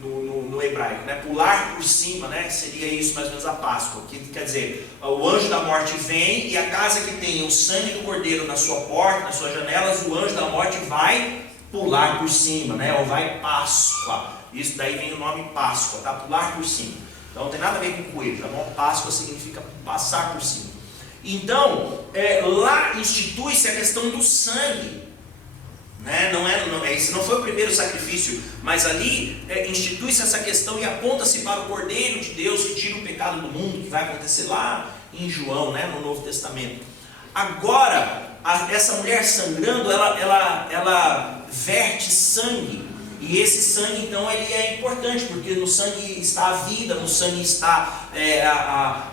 no hebraico, né? Pular por cima, né? Seria isso mais ou menos a Páscoa, que quer dizer, o anjo da morte vem, e a casa que tem o sangue do cordeiro na sua porta, nas suas janelas, o anjo da morte vai pular por cima, né? Ou vai Páscoa. Isso daí vem o nome Páscoa, tá? Pular por cima. Então não tem nada a ver com coelho, tá bom? Páscoa significa passar por cima. Então, lá institui-se a questão do sangue. Né? Esse não foi o primeiro sacrifício, mas ali institui-se essa questão e aponta-se para o Cordeiro de Deus que tira o pecado do mundo, que vai acontecer lá em João, né? No Novo Testamento. Agora, essa mulher sangrando, ela verte sangue, e esse sangue então ele é importante, porque no sangue está a vida, no sangue está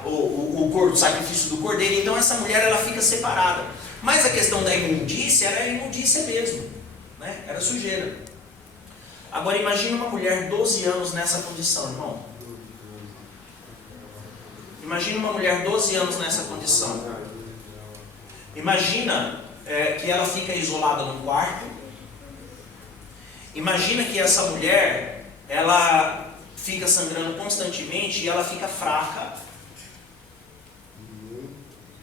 o sacrifício do cordeiro. Então essa mulher ela fica separada. Mas a questão da imundícia era a imundícia mesmo, né? Era sujeira. Agora imagine uma mulher 12 anos nessa condição, irmão. Imagina uma mulher 12 anos nessa condição. Imagina que ela fica isolada num quarto. Imagina que essa mulher, ela fica sangrando constantemente e ela fica fraca.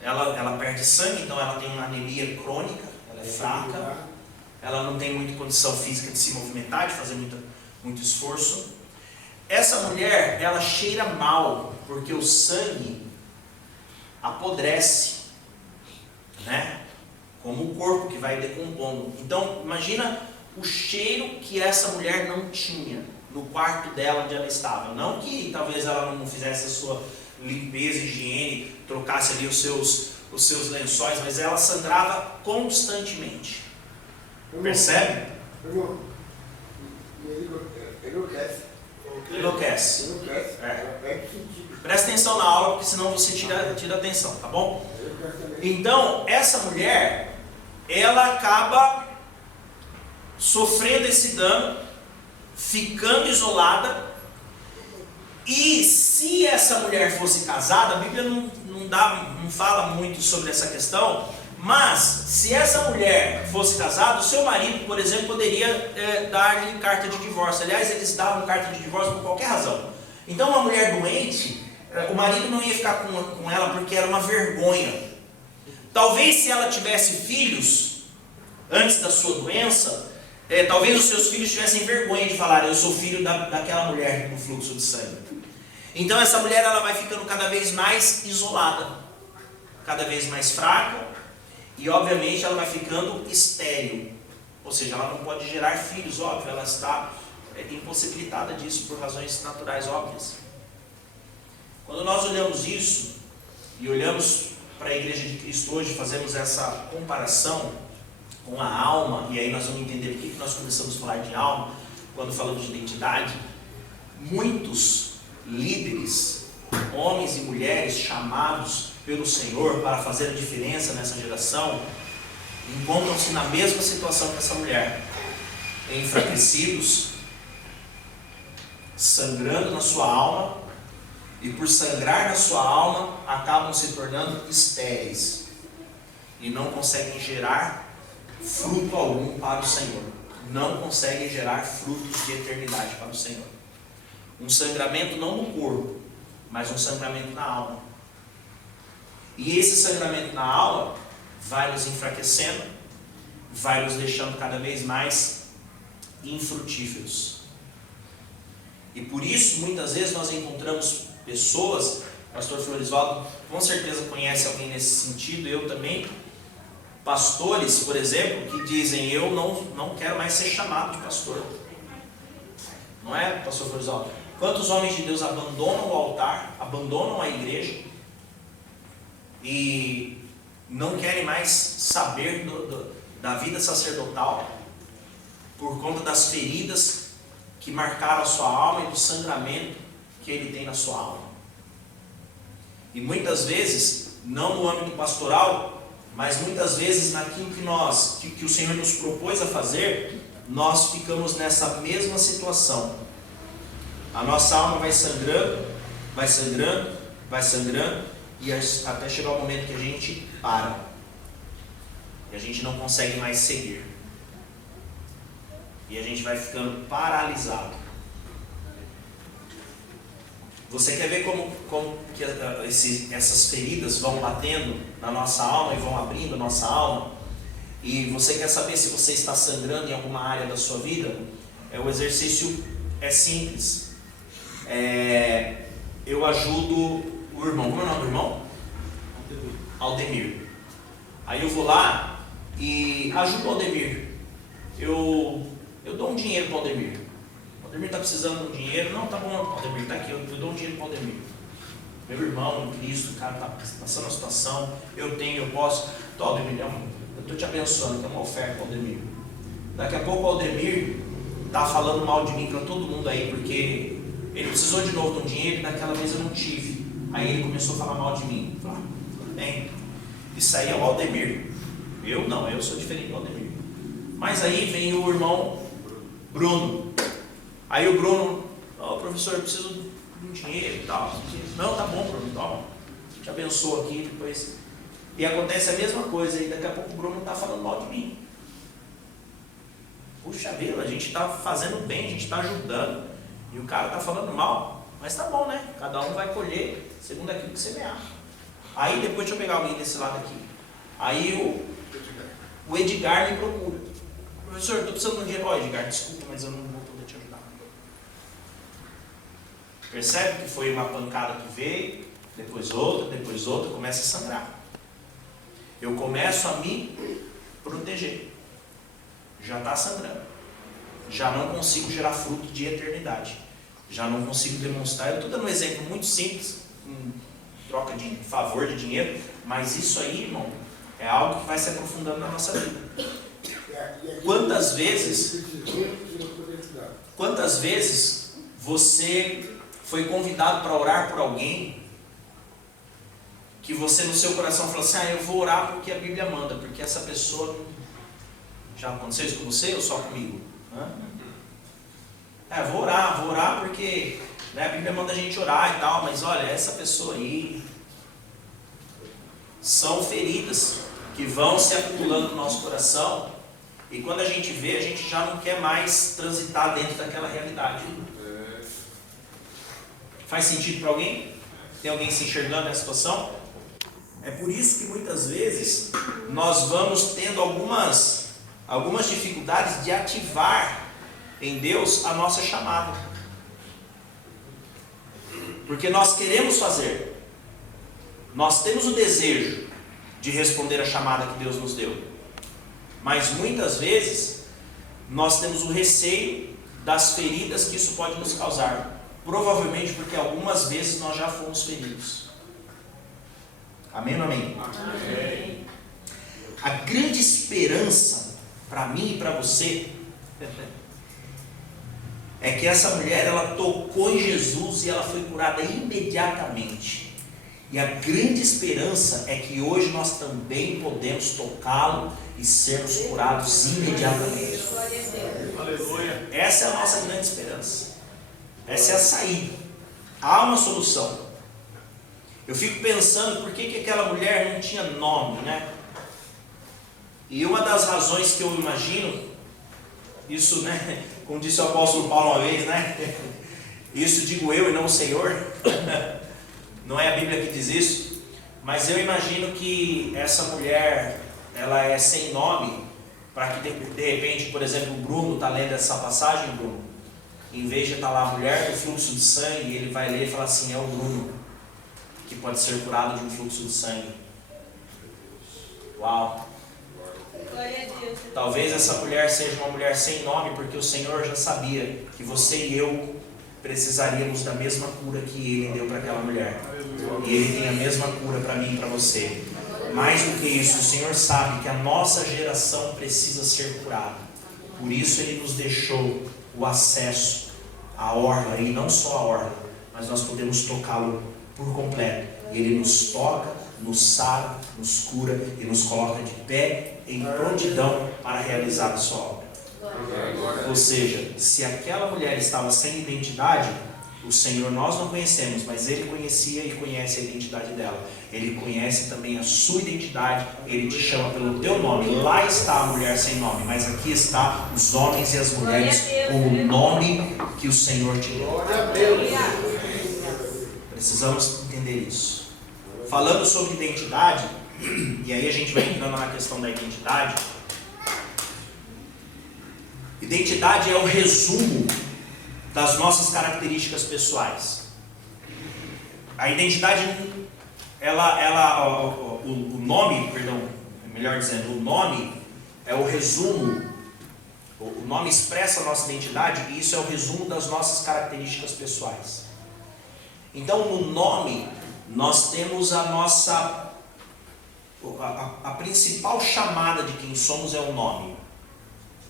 Ela perde sangue, então ela tem uma anemia crônica, ela é fraca, ela não tem muita condição física de se movimentar, de fazer muito esforço. Essa mulher, ela cheira mal, porque o sangue apodrece, né? Como o corpo que vai decompondo. Então, imagina o cheiro que essa mulher não tinha no quarto dela onde ela estava. Não que talvez ela não fizesse a sua limpeza, higiene, trocasse ali os seus lençóis, mas ela sangrava constantemente. Percebe? Enlouquece. Presta atenção na aula, porque senão você tira atenção, tá bom? Então, essa mulher, ela acaba sofrendo esse dano, ficando isolada. E se essa mulher fosse casada, a Bíblia não fala muito sobre essa questão, mas se essa mulher fosse casada, o seu marido, por exemplo, poderia dar-lhe carta de divórcio. Aliás, eles davam carta de divórcio por qualquer razão. Então, uma mulher doente, o marido não ia ficar com ela porque era uma vergonha. Talvez se ela tivesse filhos antes da sua doença, talvez os seus filhos tivessem vergonha de falar: eu sou filho daquela mulher no fluxo de sangue. Então essa mulher, ela vai ficando cada vez mais isolada, cada vez mais fraca, e obviamente ela vai ficando estéril, ou seja, ela não pode gerar filhos, óbvio, ela está impossibilitada disso por razões naturais óbvias. Quando nós olhamos isso e olhamos para a Igreja de Cristo hoje, fazemos essa comparação com a alma, e aí nós vamos entender por que nós começamos a falar de alma quando falamos de identidade. Muitos líderes, homens e mulheres chamados pelo Senhor para fazer a diferença nessa geração, encontram-se na mesma situação que essa mulher, enfraquecidos, sangrando na sua alma, e por sangrar na sua alma, acabam se tornando estéreis e não conseguem gerar fruto algum para o Senhor. Não conseguem gerar frutos de eternidade para o Senhor. Um sangramento não no corpo, mas um sangramento na alma. E esse sangramento na alma vai nos enfraquecendo, vai nos deixando cada vez mais infrutíferos. E por isso, muitas vezes, nós encontramos pessoas, o pastor Florisvaldo com certeza conhece alguém nesse sentido, eu também, pastores, por exemplo, que dizem: eu não quero mais ser chamado de pastor. Não é, pastor Florisvaldo? Quantos homens de Deus abandonam o altar, abandonam a igreja e não querem mais saber da vida sacerdotal por conta das feridas que marcaram a sua alma e do sangramento que ele tem na sua alma. E muitas vezes, não no âmbito pastoral, mas muitas vezes naquilo que o Senhor nos propôs a fazer, nós ficamos nessa mesma situação. A nossa alma vai sangrando, vai sangrando, vai sangrando, e até chegar o momento que a gente para. E a gente não consegue mais seguir. E a gente vai ficando paralisado. Você quer ver como que essas feridas vão batendo na nossa alma e vão abrindo a nossa alma? E você quer saber se você está sangrando em alguma área da sua vida? O exercício é simples. Eu ajudo o irmão. Como é o nome do irmão? Aldemir. Aí eu vou lá e ajudo o Aldemir. Eu dou um dinheiro para o Aldemir. O Aldemir está precisando de um dinheiro. Não, tá bom, Aldemir, está aqui. Eu dou um dinheiro para o Aldemir. Meu irmão em Cristo, o cara está passando a situação. Eu posso. Então, Aldemir, eu estou te abençoando, tem uma oferta para o Aldemir. Daqui a pouco o Aldemir está falando mal de mim para todo mundo aí, porque ele precisou de novo de um dinheiro e daquela vez eu não tive. Aí ele começou a falar mal de mim. Tudo bem. Isso aí é o Aldemir. Eu sou diferente do Aldemir. Mas aí vem o irmão Bruno. Aí o Bruno: professor, eu preciso de um dinheiro e tal. Não, tá bom, Bruno, toma. Te abençoa aqui, depois. E acontece a mesma coisa, e daqui a pouco o Bruno está falando mal de mim. Puxa vida, a gente está fazendo bem, a gente está ajudando, e o cara está falando mal. Mas tá bom, né? Cada um vai colher segundo aquilo que semear. Aí depois, deixa eu pegar alguém desse lado aqui. Aí o Edgar me procura. Professor, estou precisando de um dinheiro. Ó, Edgar, desculpa, mas eu não vou poder te ajudar. Percebe que foi uma pancada que veio, depois outra, começa a sangrar. Eu começo a me proteger. Já está sangrando. Já não consigo gerar fruto de eternidade. Já não consigo demonstrar. Eu estou dando um exemplo muito simples, em troca de favor de dinheiro, mas isso aí, irmão, é algo que vai se aprofundando na nossa vida. Quantas vezes você foi convidado para orar por alguém que você no seu coração falou assim, eu vou orar porque a Bíblia manda, porque essa pessoa... Já aconteceu isso com você ou só comigo? Vou orar porque, né, a Bíblia manda a gente orar e tal, mas olha, essa pessoa aí... São feridas que vão se acumulando no nosso coração, e quando a gente vê, a gente já não quer mais transitar dentro daquela realidade. Faz sentido para alguém? Tem alguém se enxergando nessa situação? É por isso que muitas vezes nós vamos tendo algumas dificuldades de ativar em Deus a nossa chamada. Porque nós queremos fazer, nós temos o desejo de responder a chamada que Deus nos deu, mas muitas vezes nós temos o receio das feridas que isso pode nos causar, provavelmente porque algumas vezes nós já fomos feridos. Amém ou amém? Amém. A grande esperança para mim e para você é que essa mulher, ela tocou em Jesus e ela foi curada imediatamente. E a grande esperança é que hoje nós também podemos tocá-lo e sermos curados imediatamente. Aleluia. Essa é a nossa grande esperança. Essa é a saída. Há uma solução. Eu fico pensando por que aquela mulher não tinha nome, né? E uma das razões que eu imagino, isso, né, como disse o apóstolo Paulo uma vez, né? Isso digo eu e não o Senhor. Não é a Bíblia que diz isso, mas eu imagino que essa mulher, ela é sem nome, para que de repente, por exemplo, o Bruno está lendo essa passagem, Bruno, em vez de estar lá a mulher do fluxo de sangue, ele vai ler e falar assim, é o Bruno que pode ser curado de um fluxo de sangue. Uau! Talvez essa mulher seja uma mulher sem nome, porque o Senhor já sabia que você e eu precisaríamos da mesma cura que Ele deu para aquela mulher. E Ele tem a mesma cura para mim e para você. Mais do que isso, o Senhor sabe que a nossa geração precisa ser curada. Por isso Ele nos deixou o acesso à orla, e não só a orla, mas nós podemos tocá-lo por completo. Ele nos toca, nos sara, nos cura e nos coloca de pé em prontidão para realizar a sua obra. Ou seja, se aquela mulher estava sem identidade, o Senhor nós não conhecemos, mas Ele conhecia e conhece a identidade dela. Ele conhece também a sua identidade. Ele te chama pelo teu nome. Lá está a mulher sem nome, mas aqui está os homens e as mulheres com o nome que o Senhor te deu. Precisamos entender isso. Falando sobre identidade, e aí a gente vai entrando na questão da identidade. Identidade é o resumo das nossas características pessoais. A identidade, o nome, perdão, melhor dizendo, o nome é o resumo, o nome expressa a nossa identidade, e isso é o resumo das nossas características pessoais. Então, no nome, nós temos a principal chamada de quem somos é o nome.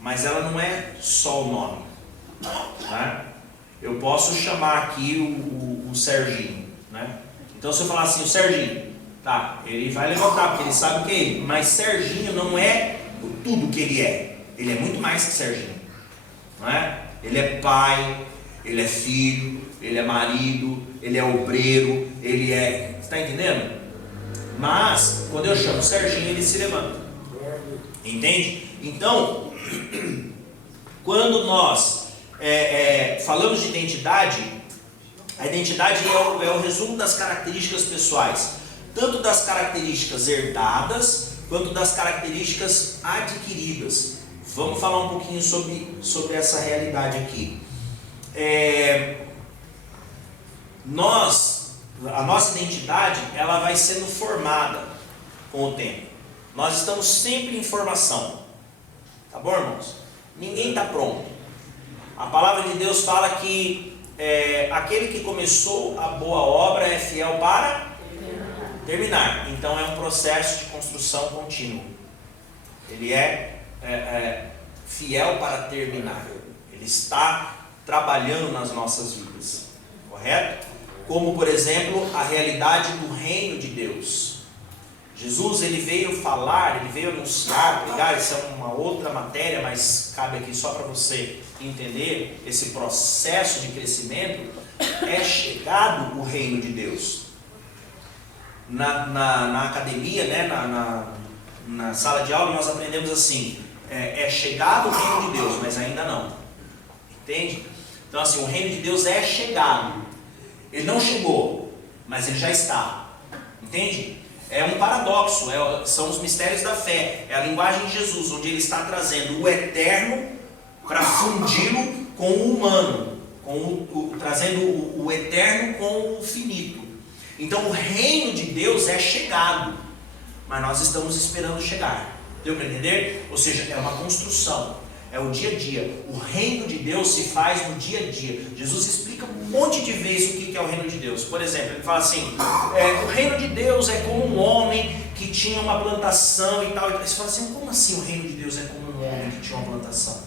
Mas ela não é só o nome, né? Eu posso chamar aqui o Serginho, né? Então se eu falar assim, o Serginho, tá, ele vai levantar porque ele sabe o que é ele, mas Serginho não é tudo que ele é muito mais que Serginho, não é? Ele é pai, ele é filho, ele é marido, ele é obreiro, ele é, está entendendo? Mas, quando eu chamo Serginho, ele se levanta. Entende? Então, quando nós falamos de identidade, a identidade é o resumo das características pessoais, tanto das características herdadas, quanto das características adquiridas. Vamos falar um pouquinho sobre essa realidade aqui. A nossa identidade, ela vai sendo formada com o tempo. Nós estamos sempre em formação. Tá bom, irmãos? Ninguém está pronto. A palavra de Deus fala que aquele que começou a boa obra é fiel para terminar. Então é um processo de construção contínua. Ele é fiel para terminar. Ele está trabalhando nas nossas vidas. Correto? Como, por exemplo, a realidade do reino de Deus. Jesus, ele veio falar, ele veio anunciar, pregar, isso é uma outra matéria, mas cabe aqui só para você entender esse processo de crescimento. É chegado o reino de Deus. Na academia, né, na sala de aula, nós aprendemos assim, é chegado o reino de Deus, mas ainda não. Entende? Então assim, o reino de Deus é chegado. Ele não chegou, mas ele já está. Entende? É um paradoxo, são os mistérios da fé. É a linguagem de Jesus, onde ele está trazendo o eterno para fundi-lo com o humano, trazendo o eterno com o finito. Então o reino de Deus é chegado, mas nós estamos esperando chegar. Deu para entender? Ou seja, é uma construção. É o dia a dia. O reino de Deus se faz no dia a dia. Jesus explica um monte de vezes o que é o reino de Deus. Por exemplo, ele fala assim, o reino de Deus é como um homem que tinha uma plantação e tal. E você fala assim, como assim o reino de Deus é como um homem que tinha uma plantação?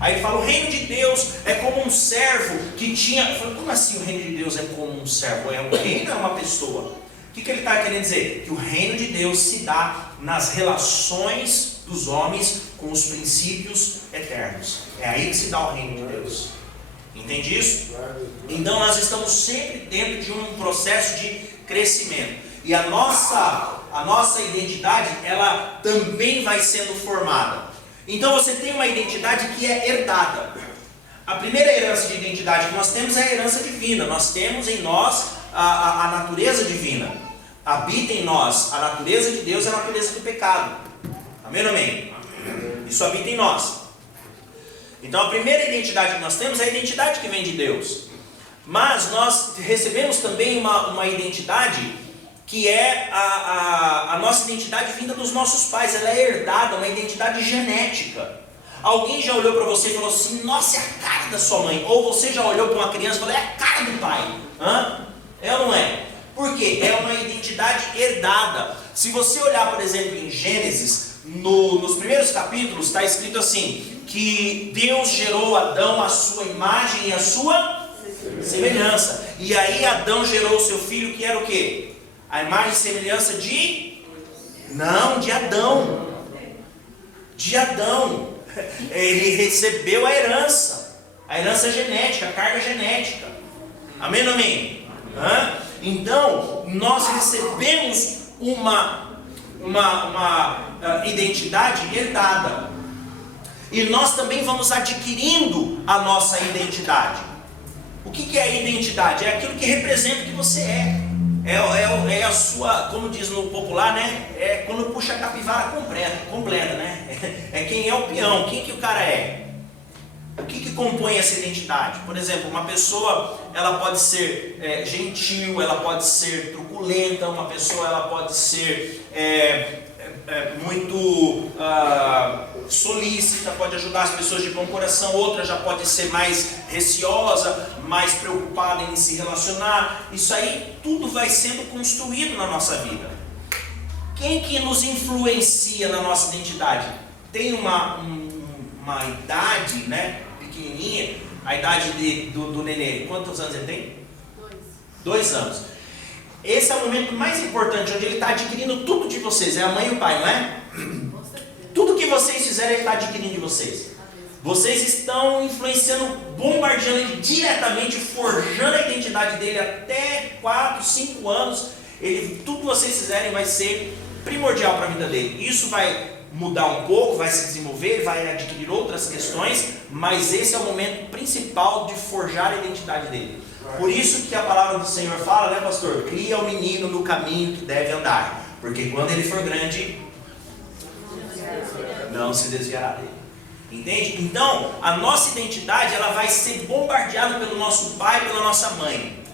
Aí ele fala, o reino de Deus é como um servo que tinha... Eu falo, como assim o reino de Deus é como um servo? O reino é uma pessoa. O que ele está querendo dizer? Que o reino de Deus se dá nas relações dos homens com os princípios eternos. É aí que se dá o reino de Deus. Entende isso? Então nós estamos sempre dentro de um processo de crescimento. E a nossa identidade, ela também vai sendo formada. Então você tem uma identidade que é herdada. A primeira herança de identidade que nós temos é a herança divina. Nós temos em nós a natureza divina. Habita em nós a natureza de Deus e a natureza do pecado. Amém ou amém? Isso habita em nós. Então a primeira identidade que nós temos é a identidade que vem de Deus. Mas nós recebemos também uma identidade que é a nossa identidade vinda dos nossos pais. Ela é herdada, uma identidade genética. Alguém já olhou para você e falou assim, nossa, é a cara da sua mãe. Ou você já olhou para uma criança e falou, é a cara do pai. É ou não é? Por quê? É uma identidade herdada. Se você olhar, por exemplo, em Gênesis, nos primeiros capítulos está escrito assim, que Deus gerou Adão à sua imagem e à sua semelhança. E aí Adão gerou o seu filho, que era o quê? A imagem e semelhança de Adão. De Adão. Ele recebeu a herança genética, a carga genética. Amém ou amém? Então, nós recebemos uma identidade herdada. E nós também vamos adquirindo a nossa identidade. O que é a identidade? É aquilo que representa o que você é. É a sua, como diz no popular, né? É quando puxa a capivara completa, né? É quem é o peão, quem que o cara é. O que compõe essa identidade? Por exemplo, uma pessoa, ela pode ser gentil, ela pode ser truculenta, uma pessoa ela pode ser muito solícita, pode ajudar as pessoas de bom coração, outra já pode ser mais receosa, mais preocupada em se relacionar. Isso aí tudo vai sendo construído na nossa vida. Quem que nos influencia na nossa identidade? Tem uma idade, né, pequenininha, a idade do nenê. Quantos anos ele tem? 2 anos. Esse é o momento mais importante, onde ele está adquirindo tudo de vocês. É a mãe e o pai, não é? Tudo que vocês fizerem, ele está adquirindo de vocês. Vocês estão influenciando, bombardeando ele diretamente, forjando a identidade dele até 4, 5 anos. tudo que vocês fizerem vai ser primordial para a vida dele. Isso vai mudar um pouco, vai se desenvolver, vai adquirir outras questões, mas esse é o momento principal de forjar a identidade dele. Por isso que a palavra do Senhor fala, né, pastor? Cria o menino no caminho que deve andar, porque quando ele for grande, não se desviará dele. Entende? Então, a nossa identidade, ela vai ser bombardeada pelo nosso pai, pela nossa mãe.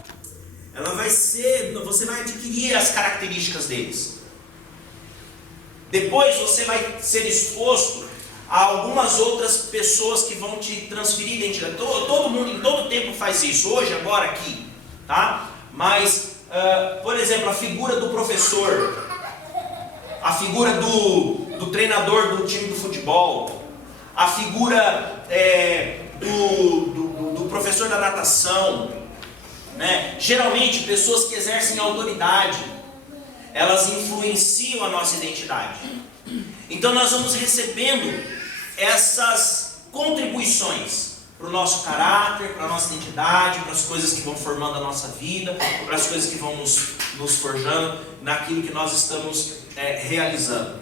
Você vai adquirir as características deles. Depois você vai ser exposto a algumas outras pessoas que vão te transferir identidade. Todo mundo em todo tempo faz isso, hoje, agora, aqui, tá? Mas, por exemplo, a figura do professor, a figura do treinador do time do futebol, a figura do professor da natação, né? Geralmente pessoas que exercem autoridade, elas influenciam a nossa identidade. Então nós vamos recebendo essas contribuições para o nosso caráter, para a nossa identidade, para as coisas que vão formando a nossa vida, para as coisas que vão nos forjando naquilo que nós estamos realizando.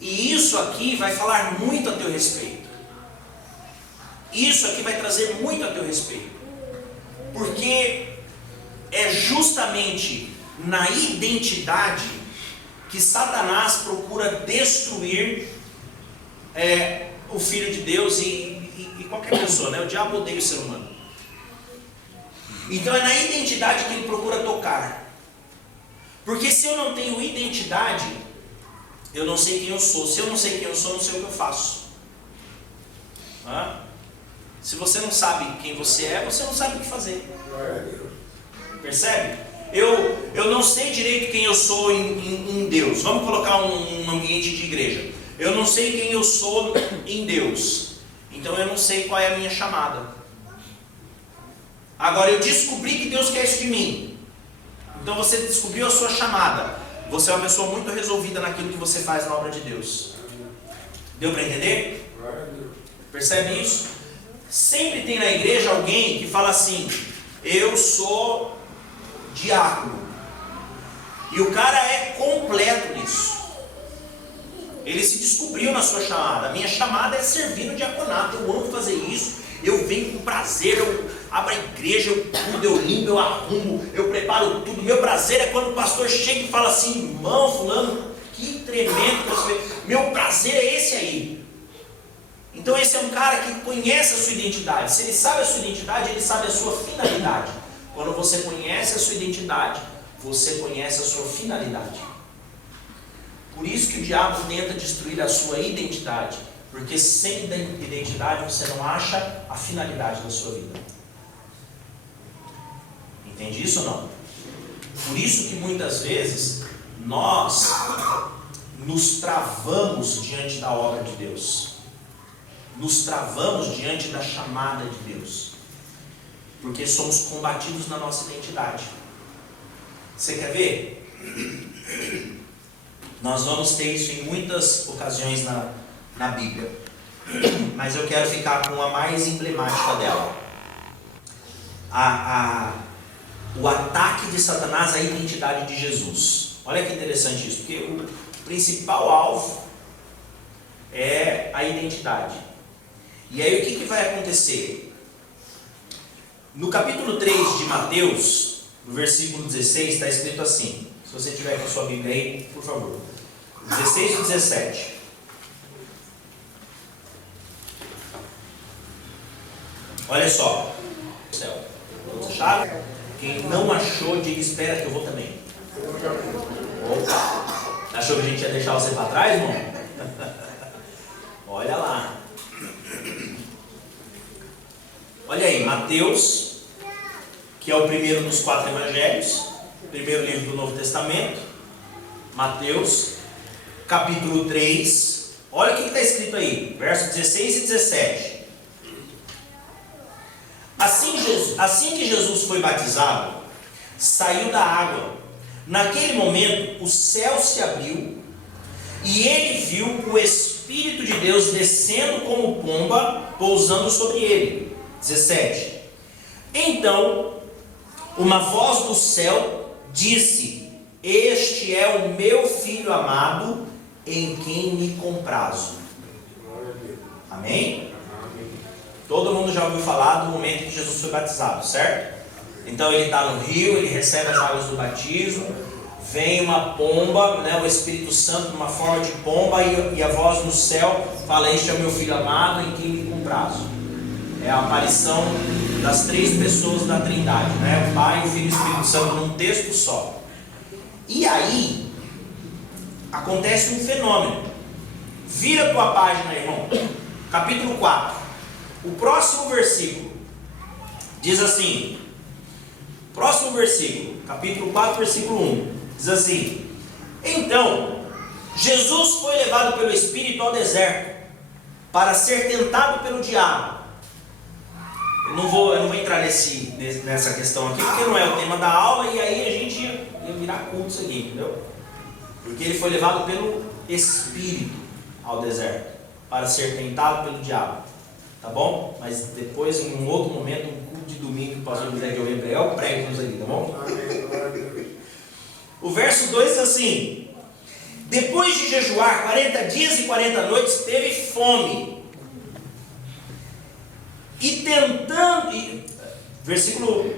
E isso aqui vai falar muito a teu respeito. Isso aqui vai trazer muito a teu respeito. Porque é justamente na identidade que Satanás procura destruir o Filho de Deus e qualquer pessoa, né? O diabo odeia o ser humano. Então é na identidade que ele procura tocar. Porque se eu não tenho identidade, eu não sei quem eu sou. Se eu não sei quem eu sou, eu não sei o que eu faço. Se você não sabe quem você é, você não sabe o que fazer. Percebe? Eu não sei direito quem eu sou em Deus. Vamos colocar um ambiente de igreja. Eu não sei quem eu sou em Deus. Então eu não sei qual é a minha chamada. Agora eu descobri que Deus quer isso de mim. Então você descobriu a sua chamada. Você é uma pessoa muito resolvida naquilo que você faz na obra de Deus. Deu para entender? Percebe isso? Sempre tem na igreja alguém que fala assim: eu sou diácono. E o cara é completo nisso. Ele se descobriu na sua chamada. A minha chamada é servir no diaconato. Eu amo fazer isso. Eu venho com prazer. Eu abro a igreja, eu cuido, eu limpo, eu arrumo, eu preparo tudo. Meu prazer é quando o pastor chega e fala assim: irmão fulano, que tremendo que você fez. Meu prazer é esse aí. Então esse é um cara que conhece a sua identidade. Se ele sabe a sua identidade, ele sabe a sua finalidade. Quando você conhece a sua identidade, você conhece a sua finalidade. Por isso que o diabo tenta destruir a sua identidade. Porque sem identidade você não acha a finalidade da sua vida. Entende isso ou não? Por isso que muitas vezes nós nos travamos diante da obra de Deus. Nos travamos diante da chamada de Deus. Porque somos combatidos na nossa identidade. Você quer ver? Nós vamos ter isso em muitas ocasiões na Bíblia. Mas eu quero ficar com a mais emblemática dela. O ataque de Satanás à identidade de Jesus. Olha que interessante isso. Porque o principal alvo é a identidade. E aí o que vai acontecer? No capítulo 3 de Mateus, no versículo 16, está escrito assim. Se você tiver com a sua Bíblia aí, por favor. 16 e 17. Olha só. Céu. Todos acharam? Quem não achou, diga: espera que eu vou também. Opa. Achou que a gente ia deixar você para trás, irmão? Olha lá. Olha aí, Mateus, que é o primeiro dos 4 evangelhos, primeiro livro do Novo Testamento. Mateus, capítulo 3. Olha o que está escrito aí, versos 16 e 17. Assim que Jesus foi batizado, saiu da água. Naquele momento, o céu se abriu e ele viu o Espírito de Deus descendo como pomba, pousando sobre ele. 17. Então, uma voz do céu disse: este é o meu filho amado, em quem me comprazo. Amém? Todo mundo já ouviu falar do momento em que Jesus foi batizado, certo? Então ele está no rio, ele recebe as águas do batismo, vem uma pomba, né, o Espírito Santo numa forma de pomba, e a voz do céu fala: este é o meu filho amado, em quem me comprazo. É a aparição das três pessoas da Trindade, né? O Pai, o Filho e o Espírito Santo num texto só. E aí acontece um fenômeno. Vira a tua página, irmão, capítulo 4. O próximo versículo diz assim, próximo versículo, capítulo 4, versículo 1, diz assim: então Jesus foi levado pelo Espírito ao deserto para ser tentado pelo diabo. Eu não vou entrar nessa questão aqui, porque não é o tema da aula, e aí a gente ia virar culto isso aqui, entendeu? Porque ele foi levado pelo Espírito ao deserto para ser tentado pelo diabo. Tá bom? Mas depois, em um outro momento, um culto de domingo que o pastor José de Gabriel prega nos aqui, tá bom? O verso 2 diz assim: depois de jejuar 40 dias e 40 noites, teve fome. E tentando, versículo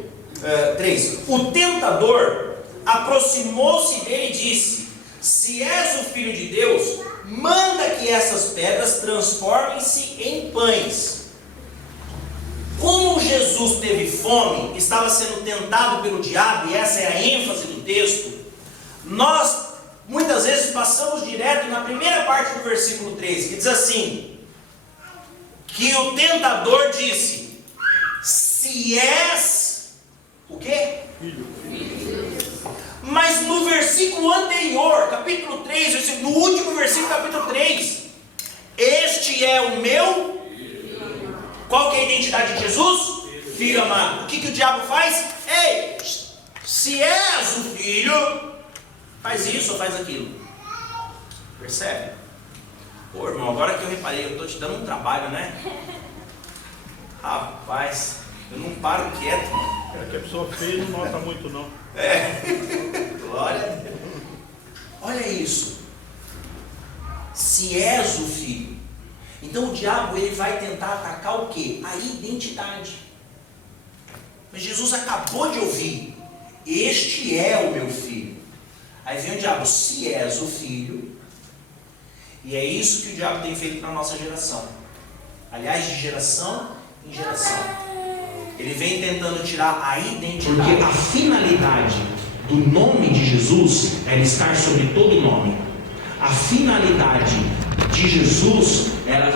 3, o tentador aproximou-se dele e disse: se és o Filho de Deus, manda que essas pedras transformem-se em pães. Como Jesus teve fome, estava sendo tentado pelo diabo, e essa é a ênfase do texto, nós muitas vezes passamos direto na primeira parte do versículo 3, que diz assim: que o tentador disse: se és o quê? Filho. Mas no versículo anterior, capítulo 3, no último versículo, capítulo 3, este é o meu. Qual que é a identidade de Jesus? Filho amado. O que o diabo faz? Ei, se és o filho, faz isso ou faz aquilo. Percebe? Pô, irmão, agora que eu reparei, eu estou te dando um trabalho, né? Rapaz, eu não paro quieto, mano. É que a pessoa feia não nota muito, não. Glória a Deus. Olha isso. Se és o filho. Então o diabo, ele vai tentar atacar o quê? A identidade. Mas Jesus acabou de ouvir: este é o meu filho. Aí vem o diabo: se és o filho. E é isso que o diabo tem feito na nossa geração. Aliás, de geração em geração. Ele vem tentando tirar a identidade. Porque a finalidade do nome de Jesus era estar sobre todo nome. A finalidade de Jesus era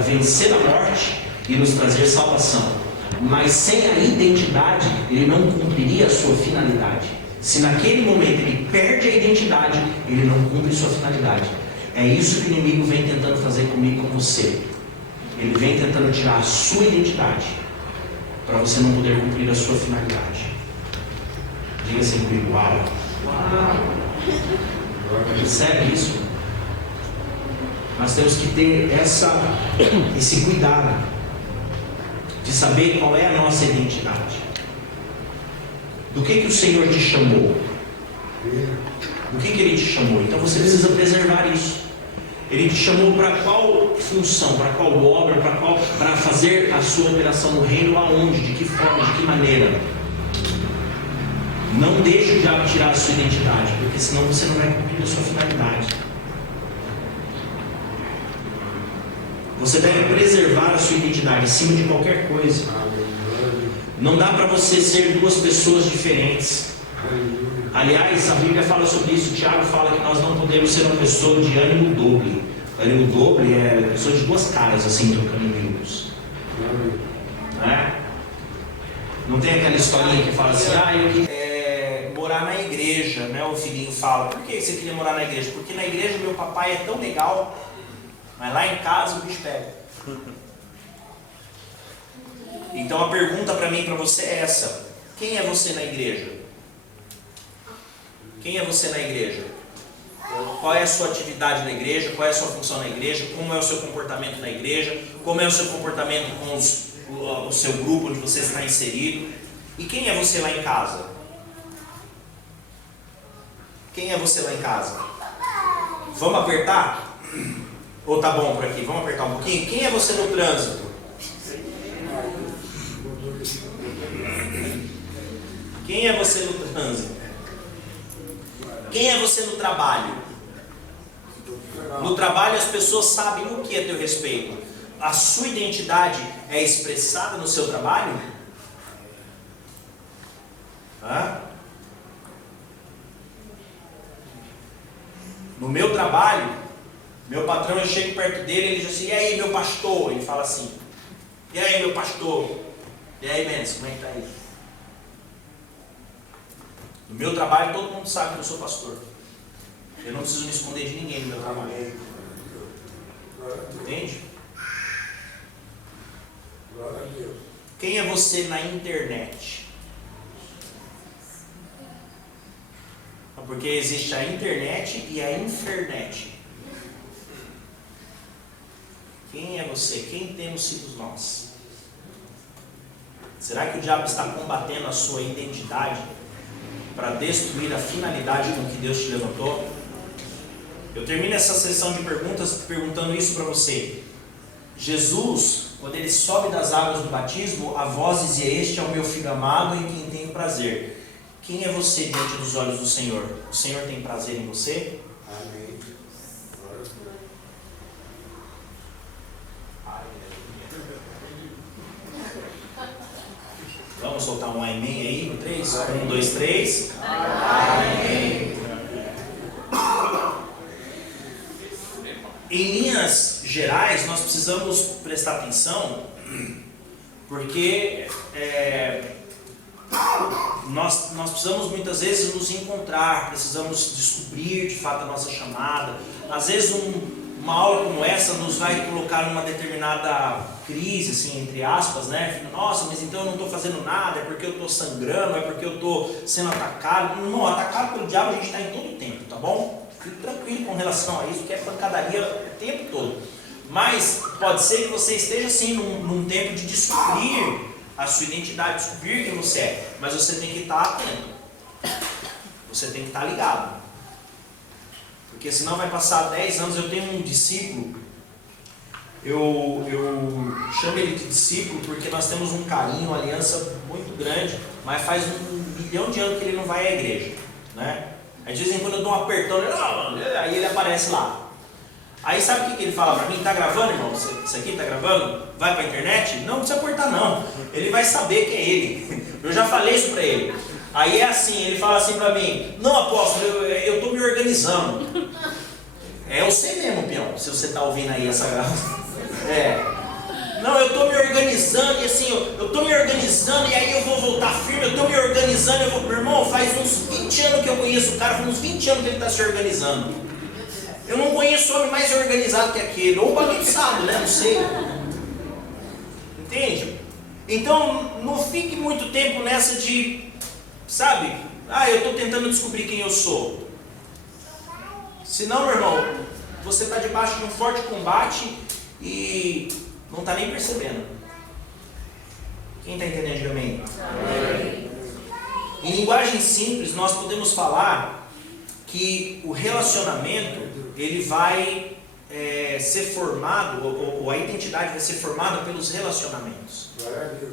vencer a morte e nos trazer salvação. Mas sem a identidade, ele não cumpriria a sua finalidade. Se naquele momento ele perde a identidade, ele não cumpre sua finalidade. É isso que o inimigo vem tentando fazer comigo e com você. Ele vem tentando tirar a sua identidade, para você não poder cumprir a sua finalidade. Diga assim comigo: uau! Percebe isso? Nós temos que ter esse cuidado de saber qual é a nossa identidade. Do que o Senhor te chamou? Do que Ele te chamou? Então você precisa preservar isso. Ele te chamou para qual função, para qual obra, para fazer a sua operação no reino, aonde, de que forma, de que maneira. Não deixe o diabo tirar a sua identidade, porque senão você não vai cumprir a sua finalidade. Você deve preservar a sua identidade acima de qualquer coisa. Não dá para você ser duas pessoas diferentes. Aliás, a Bíblia fala sobre isso. Tiago fala que nós não podemos ser uma pessoa de ânimo doble. Ânimo doble é pessoa de duas caras, assim, trocando em miúdos. Não tem aquela historinha que fala assim: eu queria morar na igreja, né? O filhinho fala: por que você queria morar na igreja? Porque na igreja meu papai é tão legal, mas lá em casa o bicho pega. Então a pergunta para mim e para você é essa: quem é você na igreja? Quem é você na igreja? Qual é a sua atividade na igreja? Qual é a sua função na igreja? Como é o seu comportamento na igreja? Como é o seu comportamento com o seu grupo onde você está inserido? E quem é você lá em casa? Quem é você lá em casa? Vamos apertar? Ou tá bom por aqui? Vamos apertar um pouquinho? Quem é você no trânsito? Quem é você no trânsito? Quem é você no trabalho? No trabalho as pessoas sabem o que é teu respeito. A sua identidade é expressada no seu trabalho? No meu trabalho, meu patrão, eu chego perto dele, ele diz assim: e aí, meu pastor? Ele fala assim: e aí, meu pastor? E aí, Mendes, como é que está aí? No meu trabalho, todo mundo sabe que eu sou pastor. Eu não preciso me esconder de ninguém no meu trabalho. Entende? Quem é você na internet? Porque existe a internet e a infernet. Quem é você? Quem temos sido nós? Será que o diabo está combatendo a sua identidade para destruir a finalidade com que Deus te levantou? Eu termino essa sessão de perguntas perguntando isso para você. Jesus, quando ele sobe das águas do batismo, a voz dizia: este é o meu filho amado em quem tenho prazer. Quem é você diante dos olhos do Senhor? O Senhor tem prazer em você? Amém. Vamos soltar um amém aí no 3? 1, 2, 3. Amém. Em linhas gerais, nós precisamos prestar atenção, porque nós precisamos muitas vezes nos encontrar, precisamos descobrir de fato a nossa chamada. Às vezes uma aula como essa nos vai colocar numa determinada crise, assim, entre aspas, né? Nossa, mas então eu não estou fazendo nada, é porque eu estou sangrando, é porque eu estou sendo atacado. Não, atacado pelo diabo a gente está em todo o tempo, tá bom? Fique tranquilo com relação a isso, que é pancadaria o tempo todo. Mas pode ser que você esteja assim num tempo de descobrir a sua identidade, descobrir quem você é, mas você tem que estar atento, você tem que estar ligado, porque senão vai passar 10 anos. Eu tenho um discípulo, eu chamo ele de discípulo porque nós temos um carinho, uma aliança muito grande, mas faz 1 bilhão de anos que ele não vai à igreja, né? Aí de vez em quando eu dou um apertão, aí ele aparece lá. Aí sabe o que ele fala pra mim? Tá gravando, irmão? Isso aqui tá gravando? Vai pra internet? Não precisa cortar não. Ele vai saber que é ele. Eu já falei isso pra ele. Aí é assim, ele fala assim pra mim: não, apóstolo, eu tô me organizando. Eu sei mesmo, peão, se você tá ouvindo aí essa gravação. Não, eu tô me organizando, e assim, eu tô me organizando, e aí eu vou voltar firme, eu tô me organizando, eu vou... Meu irmão, faz uns 20 anos que eu conheço o cara, faz uns 20 anos que ele tá se organizando. Eu não conheço homem mais organizado que aquele, ou bagunçado, né? Não sei. Entende? Então, não fique muito tempo nessa de, sabe? Eu estou tentando descobrir quem eu sou. Senão, meu irmão, você está debaixo de um forte combate e não está nem percebendo. Quem está entendendo, diga amém? Amém. Em linguagem simples, nós podemos falar que o relacionamento ele vai ser formado, ou a identidade vai ser formada pelos relacionamentos.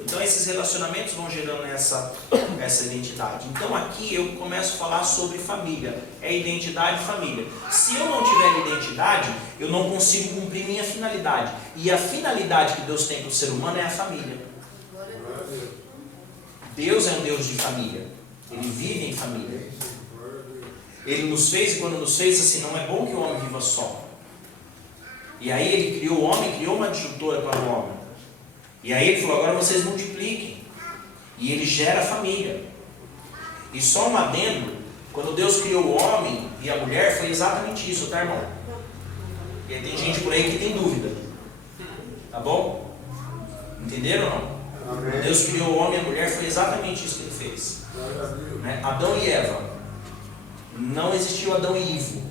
Então esses relacionamentos vão gerando essa identidade. Então aqui eu começo a falar sobre família. É identidade e família. Se eu não tiver identidade, eu não consigo cumprir minha finalidade. E a finalidade que Deus tem para o ser humano é a família. Deus é um Deus de família. Ele vive em família. Ele nos fez, e quando nos fez, assim, não é bom que o homem viva só. E aí ele criou o homem, criou uma adjutora para o homem. E aí ele falou: agora vocês multipliquem. E ele gera família. E só um adendo: quando Deus criou o homem e a mulher, foi exatamente isso, tá, irmão? E aí tem gente por aí que tem dúvida. Tá bom? Entenderam ou não? Amém. Deus criou o homem e a mulher, foi exatamente isso que ele fez. Né? Adão e Eva. Não existiu Adão e Ivo.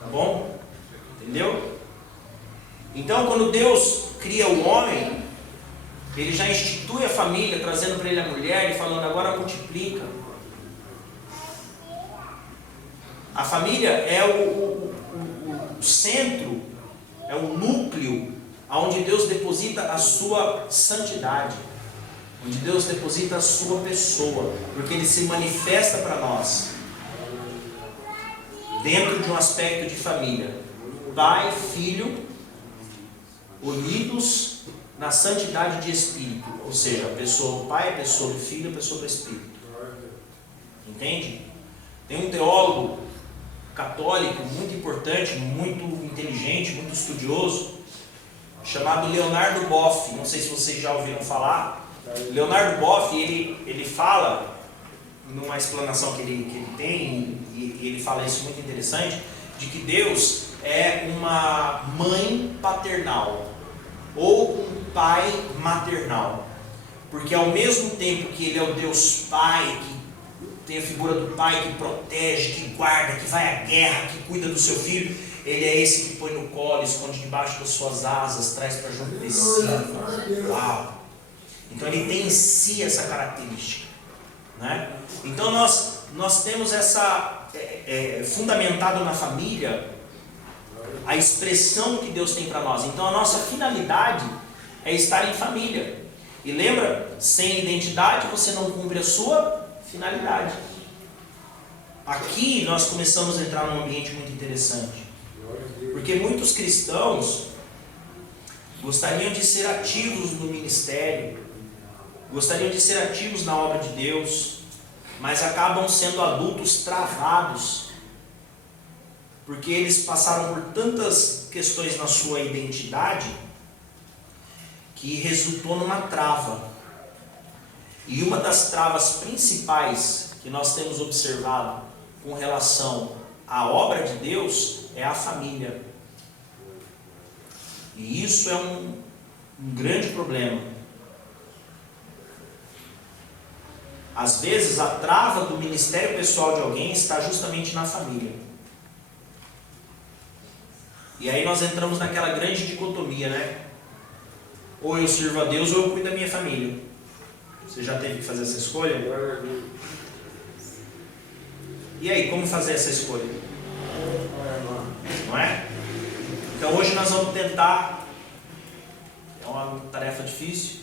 Tá bom? Entendeu? Então, quando Deus cria o homem, Ele já institui a família, trazendo para ele a mulher e falando: agora multiplica. A família é o centro, é o núcleo onde Deus deposita a sua santidade, onde Deus deposita a sua pessoa, porque Ele se manifesta para nós dentro de um aspecto de família. Pai, filho, unidos na santidade de espírito, ou seja, a pessoa do Pai, a pessoa do Filho, a pessoa do Espírito. Entende? Tem um teólogo católico muito importante, muito inteligente, muito estudioso, chamado Leonardo Boff. Não sei se vocês já ouviram falar. Leonardo Boff, ele fala, numa explanação que ele tem, e ele fala isso muito interessante, de que Deus é uma mãe paternal ou um pai maternal, porque ao mesmo tempo que Ele é o Deus Pai, que tem a figura do pai que protege, que guarda, que vai à guerra, que cuida do seu filho, Ele é esse que põe no colo, esconde debaixo das suas asas, traz para junto de si. Uau! Então Ele tem em si essa característica, né? Então nós temos essa fundamentado na família a expressão que Deus tem para nós. Então a nossa finalidade é estar em família. E lembra, sem identidade você não cumpre a sua finalidade. Aqui nós começamos a entrar num ambiente muito interessante, porque muitos cristãos gostariam de ser ativos no ministério, gostariam de ser ativos na obra de Deus, mas acabam sendo adultos travados, porque eles passaram por tantas questões na sua identidade que resultou numa trava. E uma das travas principais que nós temos observado com relação à obra de Deus é a família. E isso é um grande problema. Às vezes a trava do ministério pessoal de alguém está justamente na família. E aí nós entramos naquela grande dicotomia, né? Ou eu sirvo a Deus ou eu cuido da minha família. Você já teve que fazer essa escolha? E aí, como fazer essa escolha? Não é? Então hoje nós vamos tentar, é uma tarefa difícil,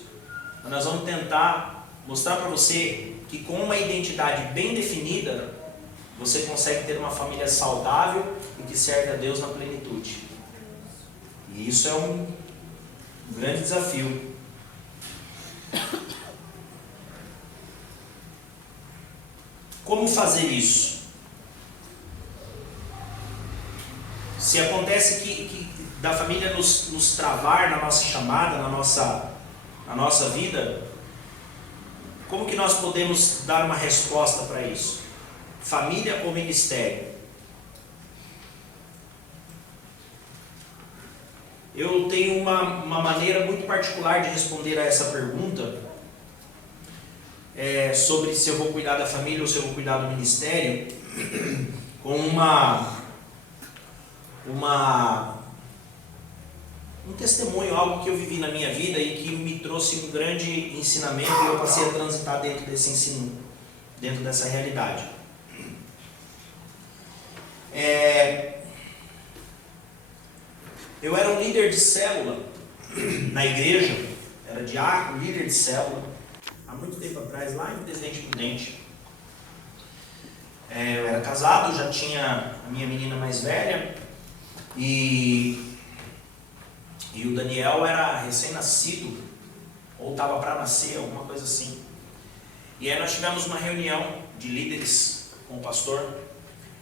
mas nós vamos tentar mostrar para você que com uma identidade bem definida, você consegue ter uma família saudável e que serve a Deus na plenitude. E isso é um grande desafio. Como fazer isso? Se acontece que da família nos travar na nossa chamada, na nossa vida, como que nós podemos dar uma resposta para isso? Família ou ministério? Eu tenho uma maneira muito particular de responder a essa pergunta, sobre se eu vou cuidar da família ou se eu vou cuidar do ministério, com um testemunho, algo que eu vivi na minha vida e que me trouxe um grande ensinamento, e eu passei a transitar dentro desse ensino, dentro dessa realidade. Eu era um líder de célula na igreja, era diácono, líder de célula, há muito tempo atrás, lá em Presidente Prudente. Eu era casado, já tinha a minha menina mais velha, e o Daniel era recém-nascido, ou estava para nascer, alguma coisa assim. E aí nós tivemos uma reunião de líderes com o pastor,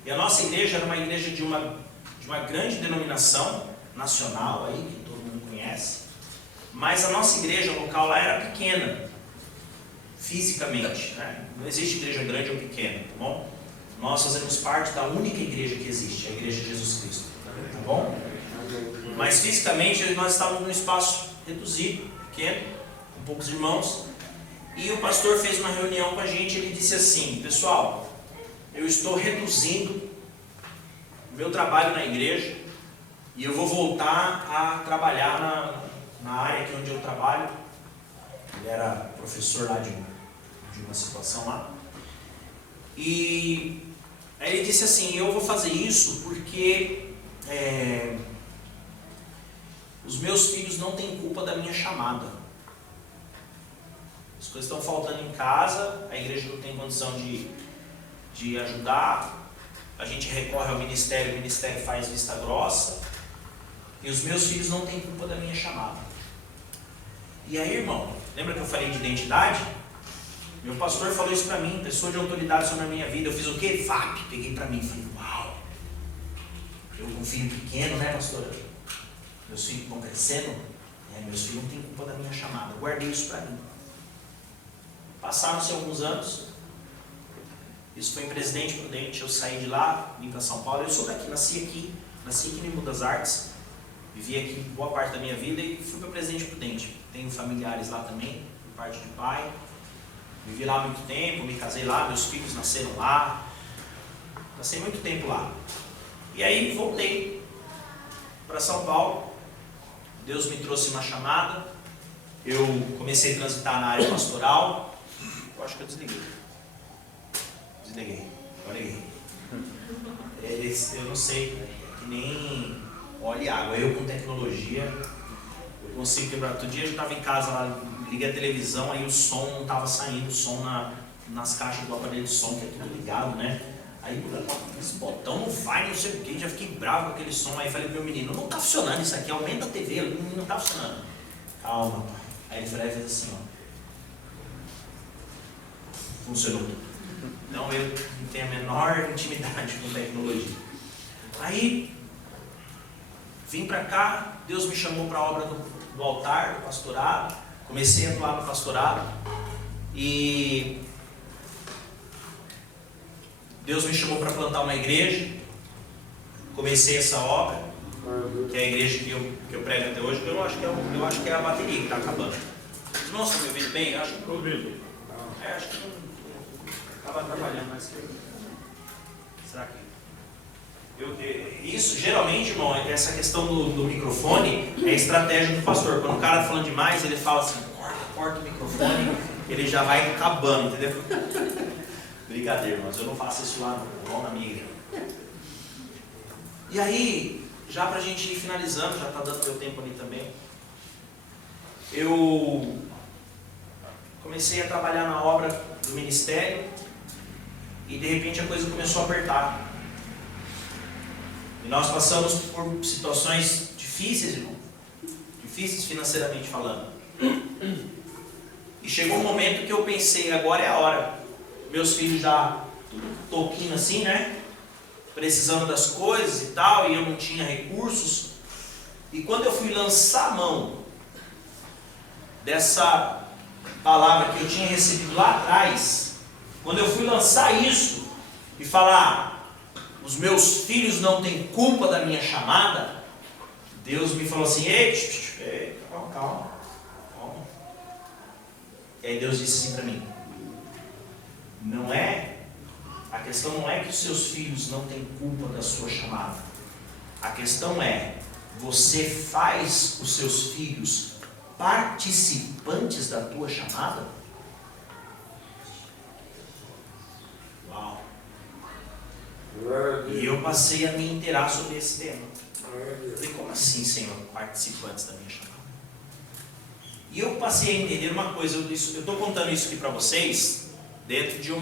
e a nossa igreja era uma igreja de uma grande denominação nacional, aí, que todo mundo conhece, mas a nossa igreja local lá era pequena, fisicamente, né? Não existe igreja grande ou pequena, tá bom? Nós fazemos parte da única igreja que existe, a Igreja de Jesus Cristo, tá bom? Mas fisicamente nós estávamos num espaço reduzido, pequeno, com poucos irmãos, e o pastor fez uma reunião com a gente. Ele disse assim: pessoal, eu estou reduzindo o meu trabalho na igreja e eu vou voltar a trabalhar na área aqui onde eu trabalho. Ele era professor lá de uma situação lá, e Aí ele disse assim, eu vou fazer isso porque os meus filhos não têm culpa da minha chamada. As coisas estão faltando em casa, a igreja não tem condição de ajudar, a gente recorre ao ministério, o ministério faz vista grossa, e os meus filhos não têm culpa da minha chamada. E aí, irmão, lembra que eu falei de identidade? Meu pastor falou isso para mim, pessoa de autoridade sobre a minha vida. Eu fiz o quê? VAP, peguei para mim, falei, uau, eu com um filho pequeno, né, pastora? Meus filhos vão crescendo, meus filhos não têm culpa da minha chamada. Eu guardei isso para mim. Passaram-se alguns anos, isso foi em Presidente Prudente, eu saí de lá, vim para São Paulo. Eu sou daqui, nasci aqui no Rio das Artes, vivi aqui boa parte da minha vida e fui para Presidente Prudente. Tenho familiares lá também, por parte de pai. Vivi lá muito tempo, me casei lá, meus filhos nasceram lá. Passei muito tempo lá. E aí voltei para São Paulo. Deus me trouxe uma chamada. Eu comecei a transitar na área pastoral. Eu acho que eu desliguei. Agora liguei. Eu não sei, que nem óleo e água. Eu com tecnologia, eu consigo quebrar. Outro dia eu estava em casa lá, liguei a televisão, aí o som não estava saindo, o som nas caixas do aparelho de som, que é tudo ligado, né? Aí esse botão não vai, não sei o que, já fiquei bravo com aquele som. Aí falei pro meu menino, não está funcionando isso aqui, aumenta a TV, não está funcionando. Calma, pai. Aí ele fez assim, ó. Funcionou. Então eu não tenho a menor intimidade com tecnologia. Aí vim para cá, Deus me chamou para a obra do altar, do pastorado. Comecei a atuar no pastorado e Deus me chamou para plantar uma igreja. Comecei essa obra, que é a igreja que eu prego até hoje, que eu acho que é a bateria que está acabando. Os irmãos estão me ouvindo bem? Eu acho que não ouvindo. Acho que não estava trabalhando mais que eu. Será que? Isso, geralmente, irmão, essa questão do microfone é a estratégia do pastor. Quando o cara está falando demais, ele fala assim, corta o microfone, ele já vai acabando, entendeu? Brincadeira, mas eu não faço isso lá não, na minha igreja. E aí, já para a gente ir finalizando, já está dando meu tempo ali também, eu comecei a trabalhar na obra do ministério e de repente a coisa começou a apertar. E nós passamos por situações difíceis, irmão. Difíceis financeiramente falando. E chegou um momento que eu pensei, agora é a hora. Meus filhos já toquinho assim, né? Precisando das coisas e tal, e eu não tinha recursos. E quando eu fui lançar a mão dessa palavra que eu tinha recebido lá atrás, quando eu fui lançar isso e falar, os meus filhos não têm culpa da minha chamada, Deus me falou assim, ei, calma. E aí Deus disse assim para mim, a questão não é que os seus filhos não têm culpa da sua chamada. A questão é, você faz os seus filhos participantes da tua chamada? Uau! E eu passei a me inteirar sobre esse tema. Falei, como assim, Senhor, participantes da minha chamada? E eu passei a entender uma coisa, eu estou contando isso aqui para vocês, dentro de um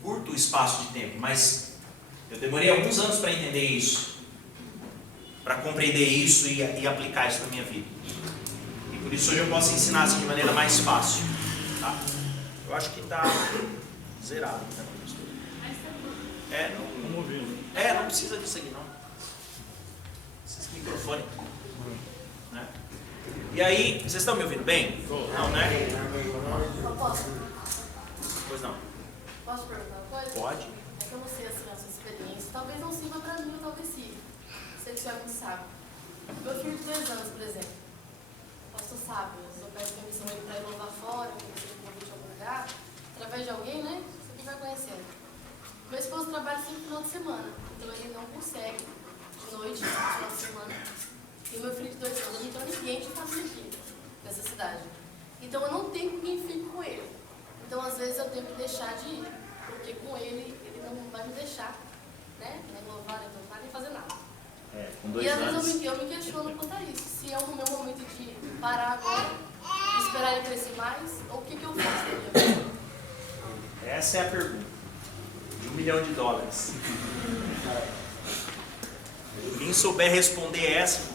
curto espaço de tempo, mas eu demorei alguns anos para entender isso, para compreender isso e aplicar isso na minha vida. E por isso hoje eu posso ensinar assim de maneira mais fácil. Tá? Eu acho que está zerado. Não precisa disso aqui não. Esse microfone. Né? E aí, vocês estão me ouvindo bem? Não, né? Pois não. Posso perguntar uma coisa? Pode. É que eu não sei assim, a sua experiência. Talvez não sirva para mim, ou talvez sirva. Sei que o senhor não sabe. Meu filho de 2 anos, por exemplo. O pastor sabe, eu peço permissão para ir louvar fora, para você convite em algum lugar. Através de alguém, né? Você que vai conhecendo. Meu esposo trabalha 5 final de semana. Então ele não consegue de noite, no final de semana. E o meu filho de 2 anos, eu não tenho ninguém de fazer aqui nessa cidade. Então eu não tenho quem fique com ele. Então, às vezes, eu tenho que deixar de ir, porque com ele não vai me deixar, né? Nem louvar, nem cantar, nem fazer nada. Com 2 e às anos. vezes eu me questiono quanto a isso. Se é o meu momento de parar agora, esperar ele crescer mais, ou o que eu faço na minha vida? Essa é a pergunta. De $1 milhão. Quem souber responder essa.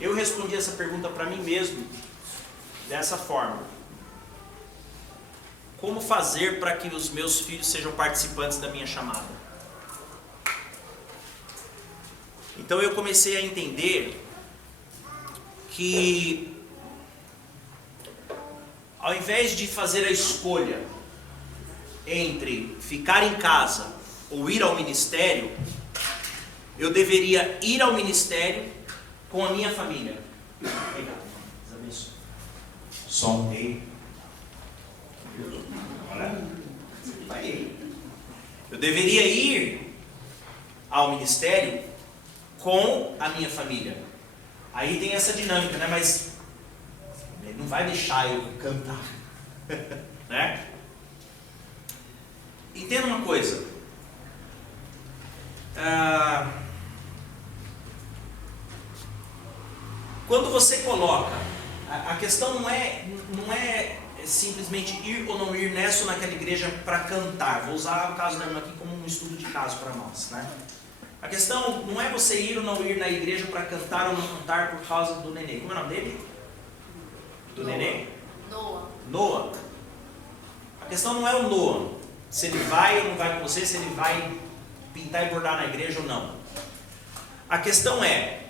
Eu respondi essa pergunta para mim mesmo dessa forma: como fazer para que os meus filhos sejam participantes da minha chamada? Então eu comecei a entender que, ao invés de fazer a escolha entre ficar em casa ou ir ao ministério, eu deveria ir ao ministério com a minha família. Obrigado. Deus abençoe. Som aí. Olha. Aí. Eu deveria ir ao ministério com a minha família. Aí tem essa dinâmica, né? Mas ele não vai deixar eu cantar. Né? Entenda uma coisa. Quando você coloca, a questão não é simplesmente ir ou não ir nessa ou naquela igreja para cantar. Vou usar o caso da irmã aqui como um estudo de caso para nós, né? A questão não é você ir ou não ir na igreja para cantar ou não cantar por causa do nenê. Como é o nome dele? Do nenê? Noah. A questão não é o Noah, se ele vai ou não vai com você, se ele vai pintar e bordar na igreja ou não. A questão é,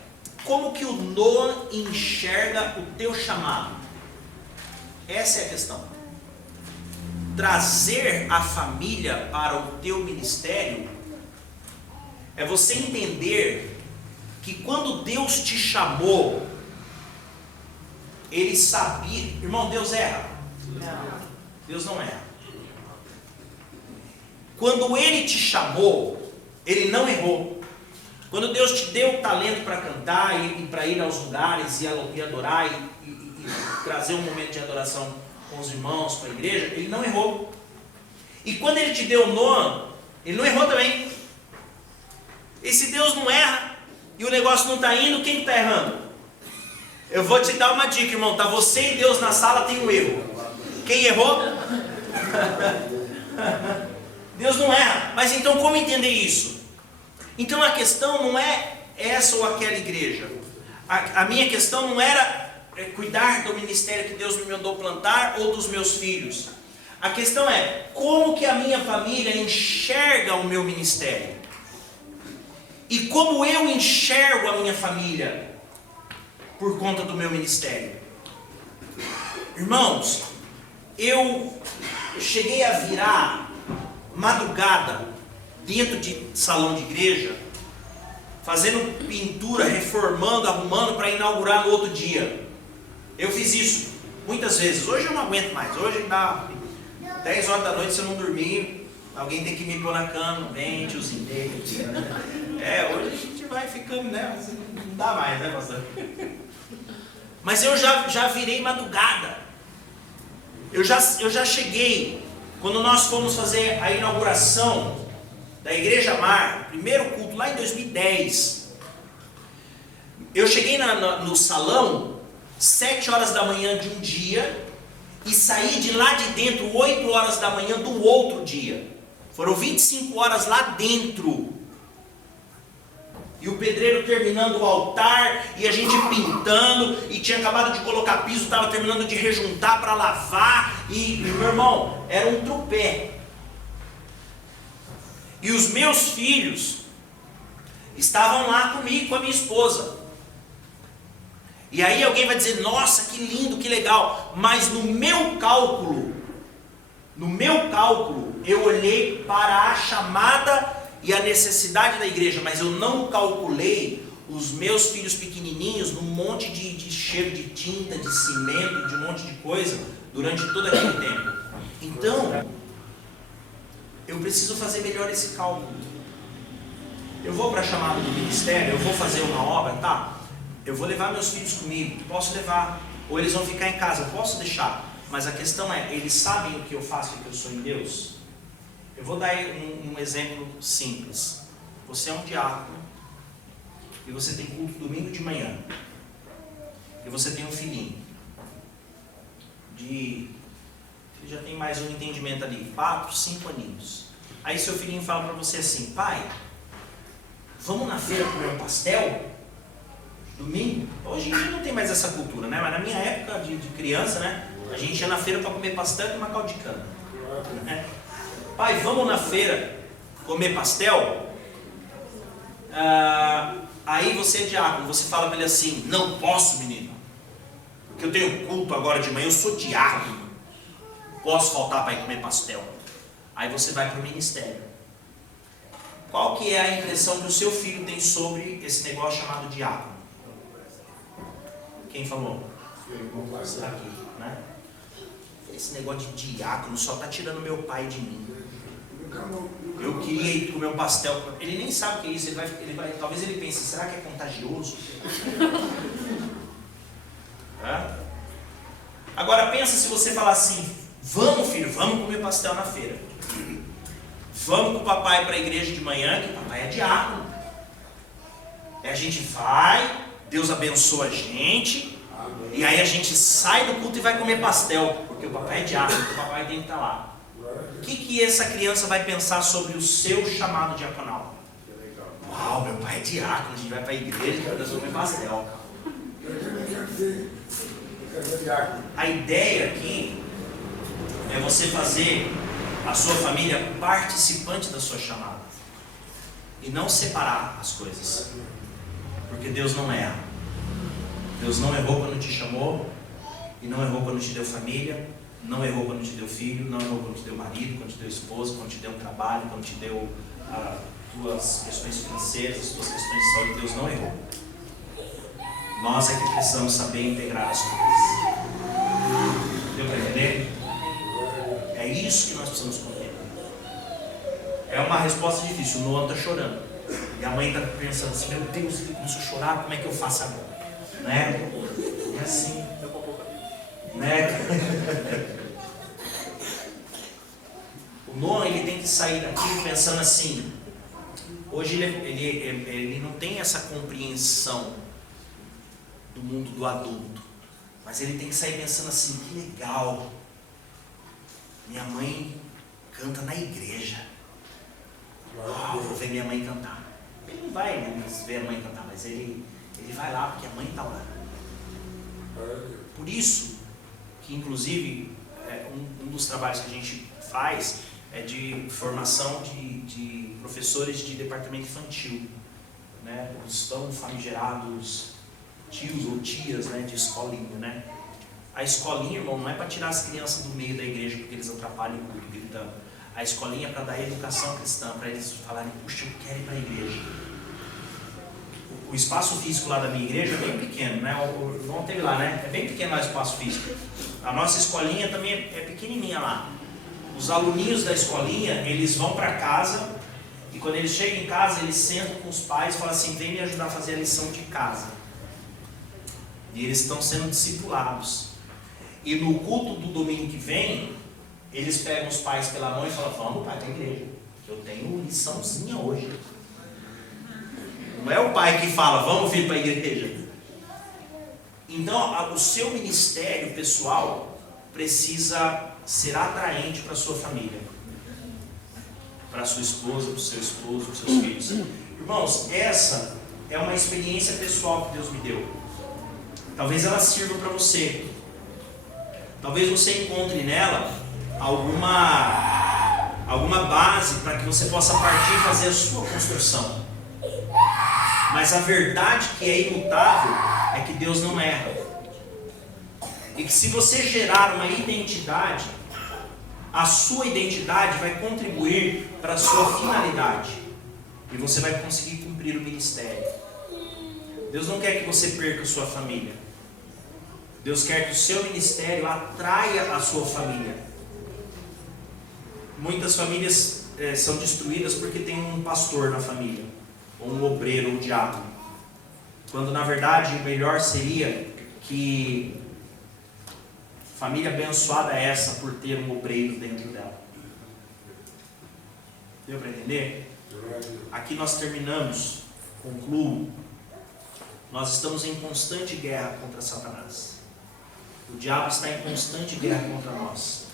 como que o Noah enxerga o teu chamado? Essa é a questão. Trazer a família para o teu ministério é você entender que quando Deus te chamou, Ele sabia. Irmão, Deus erra? Não. Deus não erra. Quando Ele te chamou, Ele não errou. Quando Deus te deu o talento para cantar e para ir aos lugares e adorar e trazer um momento de adoração com os irmãos, com a igreja, Ele não errou. E quando Ele te deu o Noah, Ele não errou também. E se Deus não erra e o negócio não está indo, quem está errando? Eu vou te dar uma dica, irmão. Está você e Deus na sala, tem um erro. Quem errou? Deus não erra. Mas então como entender isso? Então a questão não é essa ou aquela igreja. A minha questão não era cuidar do ministério que Deus me mandou plantar ou dos meus filhos. A questão é como que a minha família enxerga o meu ministério. E como eu enxergo a minha família por conta do meu ministério. Irmãos, eu cheguei a virar madrugada dentro de salão de igreja, fazendo pintura, reformando, arrumando para inaugurar no outro dia. Eu fiz isso muitas vezes. Hoje eu não aguento mais. Hoje dá 10 horas da noite, se eu não dormir, alguém tem que me pôr na cama. Vem, tiozinho. Hoje a gente vai ficando, né? Não dá mais, né, pastor? Mas eu já virei madrugada. Eu já cheguei, quando nós fomos fazer a inauguração da Igreja Mar, primeiro culto lá em 2010. Eu cheguei no salão 7 horas da manhã de um dia e saí de lá de dentro 8 horas da manhã do outro dia. Foram 25 horas lá dentro. E o pedreiro terminando o altar, e a gente pintando, e tinha acabado de colocar piso, estava terminando de rejuntar para lavar, e meu irmão, era um tropé. E os meus filhos estavam lá comigo, com a minha esposa. E aí alguém vai dizer, nossa, que lindo, que legal. Mas no meu cálculo, eu olhei para a chamada e a necessidade da igreja, mas eu não calculei os meus filhos pequenininhos num monte de cheiro de tinta, de cimento, de um monte de coisa, durante todo aquele tempo. Então, eu preciso fazer melhor esse cálculo. Eu vou para a chamada do ministério, eu vou fazer uma obra, tá? Eu vou levar meus filhos comigo, posso levar. Ou eles vão ficar em casa, posso deixar. Mas a questão é, eles sabem o que eu faço e o que eu sou em Deus? Eu vou dar um exemplo simples. Você é um diácono e você tem culto domingo de manhã. E você tem um filhinho ele já tem mais um entendimento ali, 4, 5 aninhos. Aí seu filhinho fala para você assim: pai, vamos na feira comer um pastel? Domingo? Hoje em dia não tem mais essa cultura, né? Mas na minha época de criança, né? A gente ia na feira para comer pastel e tomar caldo de cana, né? Pai, vamos na feira comer pastel? Aí você é diácono, você fala para ele assim: não posso, menino, porque eu tenho culto agora de manhã, eu sou diácono, posso faltar para ir comer pastel. Aí você vai para o ministério. Qual que é a impressão que o seu filho tem sobre esse negócio chamado diácono? Quem falou? Aqui, né? Esse negócio de diácono só está tirando meu pai de mim. Eu queria ir comer um pastel. Ele nem sabe o que é isso. Talvez ele pense: será que é contagioso? Agora pensa se você falar assim: vamos, filho, vamos comer pastel na feira. Vamos com o papai para a igreja de manhã, que o papai é diácono. A gente vai, Deus abençoa a gente, e aí a gente sai do culto e vai comer pastel, porque o papai é diácono, o papai tem que estar lá. O que essa criança vai pensar sobre o seu chamado diaconal? Uau, meu pai é diácono, a gente vai para a igreja e vai comer pastel. A ideia aqui é você fazer a sua família participante da sua chamada e não separar as coisas, porque Deus não erra. Deus não errou quando te chamou, e não errou quando te deu família, não errou quando te deu filho, não errou quando te deu marido, quando te deu esposa, quando te deu um trabalho, quando te deu tuas questões financeiras, as tuas questões de saúde. Deus não errou. Nós é que precisamos saber integrar as coisas. Deu para entender? É isso que nós precisamos compreender. É uma resposta difícil. O Noah está chorando. E a mãe está pensando assim: meu Deus, ele começou a chorar, como é que eu faço agora? Né? É assim. Né? O Noah, ele tem que sair daqui pensando assim. Hoje ele não tem essa compreensão do mundo do adulto. Mas ele tem que sair pensando assim: que legal. Minha mãe canta na igreja. Vou ver minha mãe cantar. Ele não vai ver a mãe cantar, mas ele vai lá porque a mãe está lá. Por isso que, inclusive, um dos trabalhos que a gente faz é de formação de professores de departamento infantil, né? Os tão famigerados tios ou tias, né, de escolinha, né? A escolinha, irmão, não é para tirar as crianças do meio da igreja porque eles atrapalham o culto gritando. A escolinha é para dar educação cristã, para eles falarem: puxa, eu quero ir para a igreja. O espaço físico lá da minha igreja é bem pequeno, né? O irmão teve lá, né? É bem pequeno lá o espaço físico. A nossa escolinha também é pequenininha lá. Os aluninhos da escolinha, eles vão para casa e quando eles chegam em casa, eles sentam com os pais e falam assim: vem me ajudar a fazer a lição de casa. E eles estão sendo discipulados. E no culto do domingo que vem, eles pegam os pais pela mão e falam: vamos, pai, para a igreja, que eu tenho liçãozinha hoje. Não é o pai que fala: vamos vir para a igreja. Então, o seu ministério pessoal precisa ser atraente para a sua família, para a sua esposa, para o seu esposo, para os seus filhos. Irmãos, essa é uma experiência pessoal que Deus me deu. Talvez ela sirva para você. Talvez você encontre nela alguma base para que você possa partir e fazer a sua construção. Mas a verdade que é imutável é que Deus não erra. E que se você gerar uma identidade, a sua identidade vai contribuir para a sua finalidade. E você vai conseguir cumprir o ministério. Deus não quer que você perca a sua família. Deus quer que o seu ministério atraia a sua família. Muitas famílias são destruídas porque tem um pastor na família, ou um obreiro, ou um diácono. Quando na verdade o melhor seria que Família abençoada é essa por ter um obreiro dentro dela. Deu para entender? Aqui nós terminamos, concluo. Nós estamos em constante guerra contra Satanás. O diabo está em constante guerra contra nós.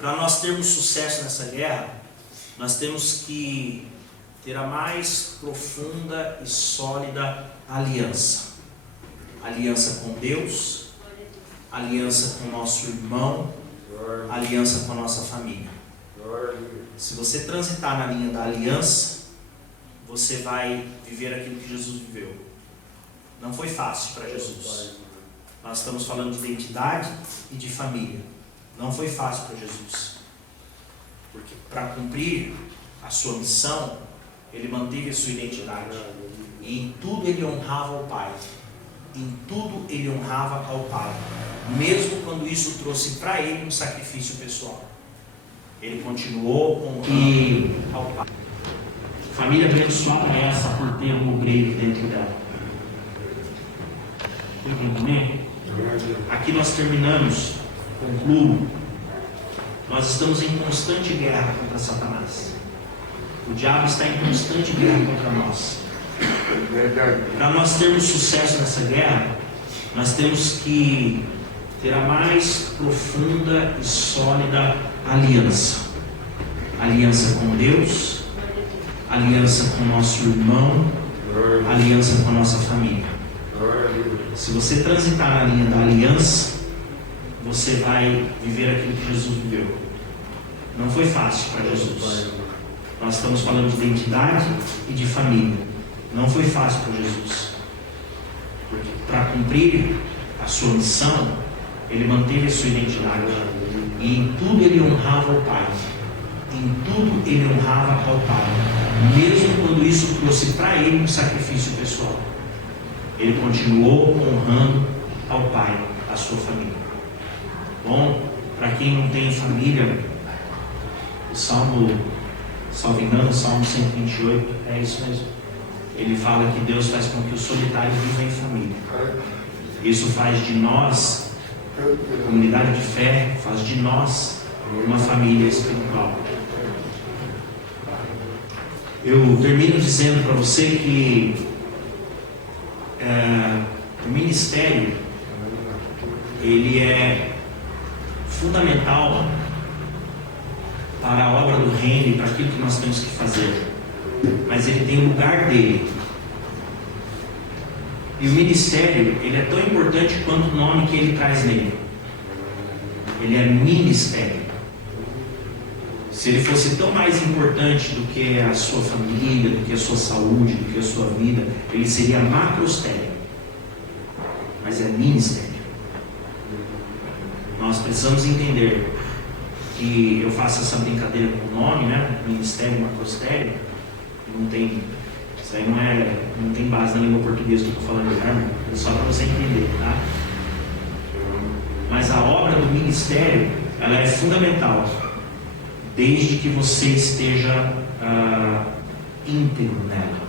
Para nós termos sucesso nessa guerra, nós temos que ter a mais profunda e sólida aliança. Aliança com Deus, aliança com o nosso irmão, aliança com a nossa família. Se você transitar na linha da aliança, você vai viver aquilo que Jesus viveu. Não foi fácil para Jesus. Nós estamos falando de identidade e de família. Não foi fácil para Jesus. Porque para cumprir a sua missão, ele manteve a sua identidade. E em tudo ele honrava ao Pai. Em tudo ele honrava ao Pai. Mesmo quando isso trouxe para ele um sacrifício pessoal. Ele continuou honrando ao Pai. Família abençoada é essa por ter um obreiro dentro dela. Entendeu? Aqui nós terminamos, concluo. Nós estamos em constante guerra contra Satanás. O diabo está em constante guerra contra nós. Para nós termos sucesso nessa guerra, nós temos que ter a mais profunda e sólida aliança. Aliança com Deus, aliança com o nosso irmão, aliança com a nossa família. Se você transitar na linha da aliança, você vai viver aquilo que Jesus viveu. Não foi fácil para Jesus. Nós estamos falando de identidade e de família. Não foi fácil para Jesus. Porque para cumprir a sua missão, ele manteve a sua identidade. E em tudo ele honrava o Pai. Em tudo ele honrava ao Pai. Mesmo quando isso trouxe para ele um sacrifício pessoal. Ele continuou honrando ao Pai, a sua família. Bom, para quem não tem família, o Salmo, salvo engano, o Salmo 128, é isso mesmo. Ele fala que Deus faz com que o solitário viva em família. Isso faz de nós, comunidade de fé, faz de nós uma família espiritual. Eu termino dizendo para você que o ministério, ele é fundamental para a obra do reino e para aquilo que nós temos que fazer, mas ele tem o lugar dele. E o ministério, ele é tão importante quanto o nome que ele traz nele. Ele é ministério. Se ele fosse tão mais importante do que a sua família, do que a sua saúde, do que a sua vida, ele seria macrostério. Mas é ministério. Nós precisamos entender que eu faço essa brincadeira com o nome, né? Ministério, macrostério. Não tem, isso aí não tem base na língua portuguesa que eu estou falando, né? É só para você entender, tá? Mas a obra do ministério, ela é fundamental, desde que você esteja íntegro nela.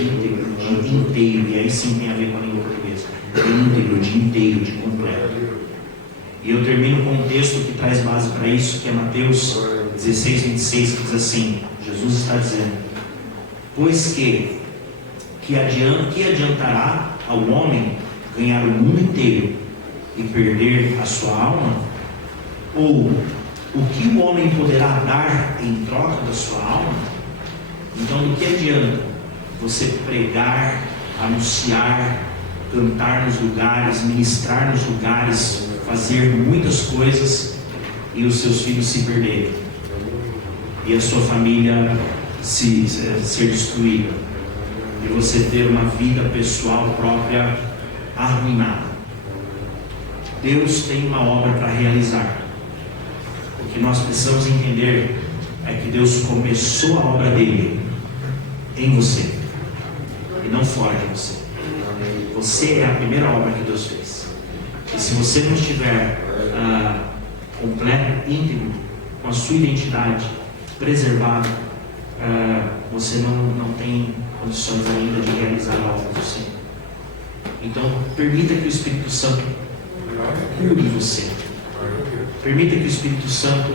Íntegro, de inteiro, e aí sim tem a ver com a língua portuguesa. Íntegro, de inteiro, de completo. E eu termino com um texto que traz base para isso, que é Mateus 16, 26, que diz assim: Jesus está dizendo: pois que adiantará ao homem ganhar o mundo inteiro e perder a sua alma? Ou o que o homem poderá dar em troca da sua alma? Então, do que adianta você pregar, anunciar, cantar nos lugares, ministrar nos lugares, fazer muitas coisas e os seus filhos se perderem e a sua família ser destruída e você ter uma vida pessoal própria arruinada? Deus tem uma obra para realizar. O que nós precisamos entender é que Deus começou a obra dele em você e não fora de você. Você é a primeira obra que Deus fez. E se você não estiver completo, íntegro, com a sua identidade preservada, você não tem condições ainda de realizar a obra do Senhor. Então, permita que o Espírito Santo Cuide de você. Permita que o Espírito Santo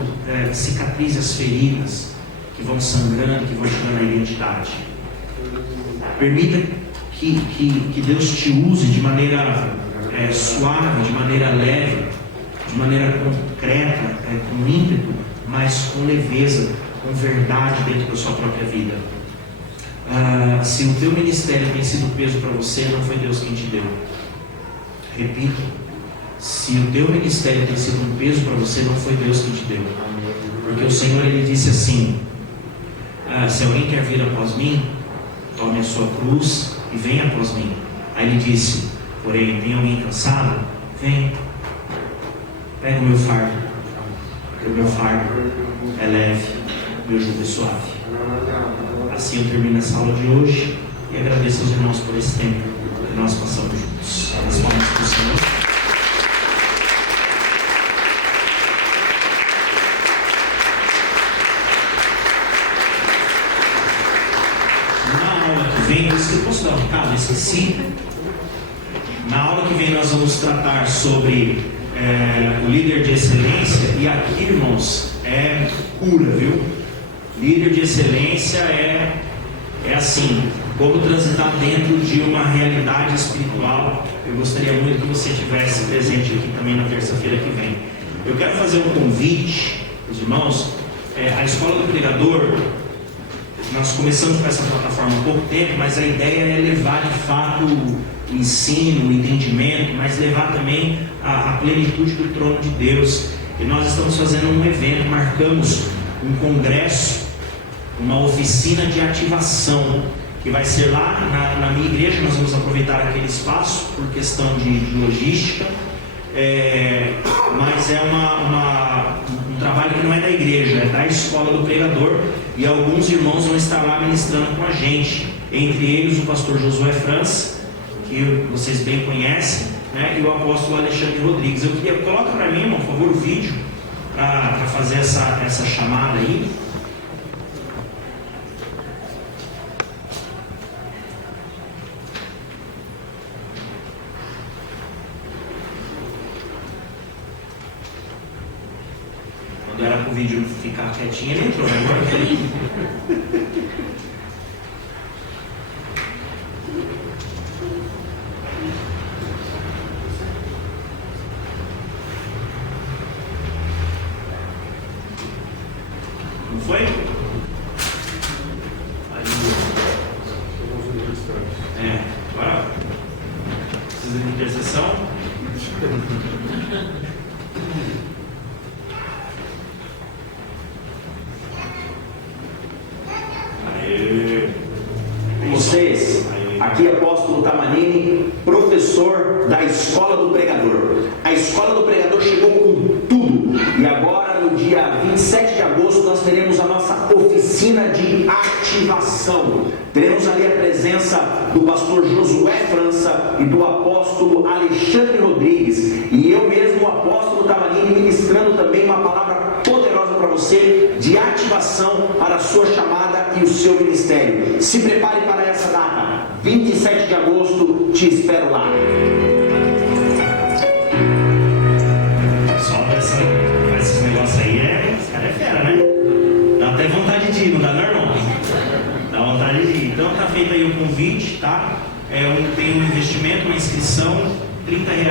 cicatrize as feridas que vão sangrando, que vão tirando a identidade. Permita que Deus te use de maneira suave, de maneira leve, de maneira concreta, com ímpeto, mas com leveza, com verdade dentro da sua própria vida. Se o teu ministério tem sido peso para você, não foi Deus quem te deu. Repito, se o teu ministério tem sido um peso para você, não foi Deus quem te deu. Porque o Senhor, Ele disse assim: se alguém quer vir após mim, tome a sua cruz e venha após mim. Aí Ele disse: porém, tem alguém cansado? Vem, pega o meu fardo, porque o meu fardo é leve, o meu jugo é suave. Assim eu termino essa aula de hoje e agradeço aos irmãos por esse tempo que nós passamos juntos. As palmas do Senhor. Na aula que vem, eu posso dar um recado? Esqueci. Na aula que vem nós vamos tratar sobre o líder de excelência, e aqui, irmãos, é cura, viu? Líder de excelência é assim, como transitar dentro de uma realidade espiritual. Eu gostaria muito que você estivesse presente aqui também na terça-feira que vem. Eu quero fazer um convite, os irmãos. A Escola do Pregador, nós começamos com essa plataforma há pouco tempo, mas a ideia é levar de fato o ensino, o entendimento, mas levar também a plenitude do trono de Deus. E nós estamos fazendo um evento, marcamos um congresso, uma oficina de ativação, que vai ser lá na minha igreja. Nós vamos aproveitar aquele espaço por questão de logística, mas é um trabalho que não é da igreja, é da Escola do Pregador, e alguns irmãos vão estar lá ministrando com a gente, entre eles o pastor Josué França, que vocês bem conhecem, né, e o apóstolo Alexandre Rodrigues. Eu queria, coloca para mim, por favor, o vídeo para fazer essa chamada aí. Quando era para o vídeo ficar quietinho, ele entrou, né? Agora ele... Não foi? Agora precisa de intercessão. Vocês, aqui apóstolo Tamanini, professor da Escola do Pregador. A Escola do Pregador chegou com tudo, e agora no dia 27 de agosto nós teremos a nossa oficina de ativação. Teremos ali a presença do pastor Josué França e do apóstolo Alexandre Rodrigues, e eu mesmo, o apóstolo Tamanini, ministrando também uma palavra poderosa para você de ativação para a sua chamada e o seu ministério. Se prepare para essa data, 27 de agosto, te espero lá. Só esses negócios aí, esse cara é fera, né? Dá até vontade de ir, não dá, não, irmão? Dá vontade de ir. Então tá feito aí o convite, tá? Tem um investimento, uma inscrição, R$30,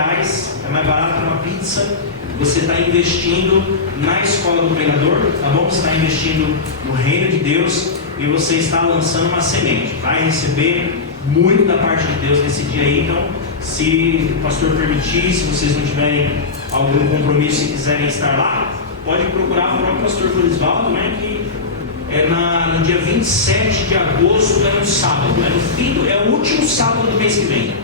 é mais barato que uma pizza. Você está investindo na Escola do Pregador, tá bom? Você está investindo no reino de Deus e você está lançando uma semente. Vai receber muito da parte de Deus nesse dia aí. Então, se o pastor permitir, se vocês não tiverem algum compromisso e quiserem estar lá, pode procurar o próprio pastor Florisvaldo, né? Que no dia 27 de agosto, é no sábado, é o último sábado do mês que vem,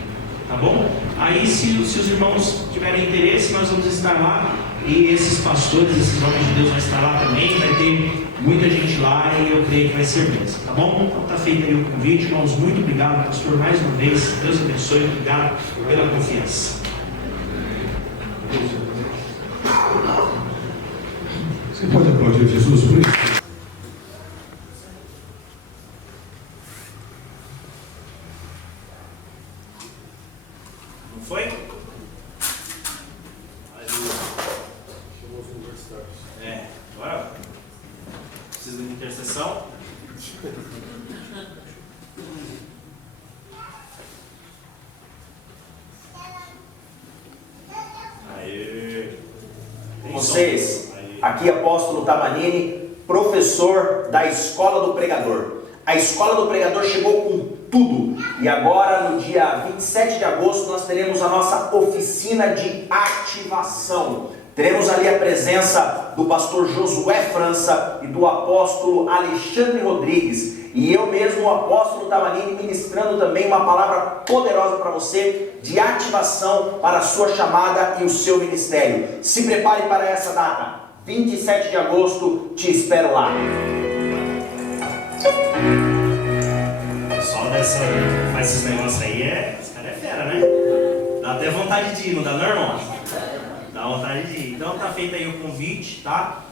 tá bom? Aí, se os irmãos tiverem interesse, nós vamos estar lá, e esses pastores, esses homens de Deus vão estar lá também. Vai ter muita gente lá e eu creio que vai ser bênção, tá bom? Então está feito aí o convite, irmãos. Muito obrigado, pastor, mais uma vez. Deus abençoe, obrigado pela confiança. Você pode aplaudir Jesus por isso? Não foi? expressão? Aê. Vocês, aqui apóstolo Tamanini, professor da Escola do Pregador. A Escola do Pregador chegou com tudo. E agora, no dia 27 de agosto, nós teremos a nossa oficina de ativação. Teremos ali a presença do pastor Josué França e do apóstolo Alexandre Rodrigues. E eu mesmo, o apóstolo Tamanini, ministrando também uma palavra poderosa para você, de ativação para a sua chamada e o seu ministério. Se prepare para essa data, 27 de agosto, te espero lá. O pessoal faz esses negócios aí, esse cara é fera, né? Dá até vontade de ir, não dá não, irmão? Dá vontade de ir. Então tá feito aí o convite, tá?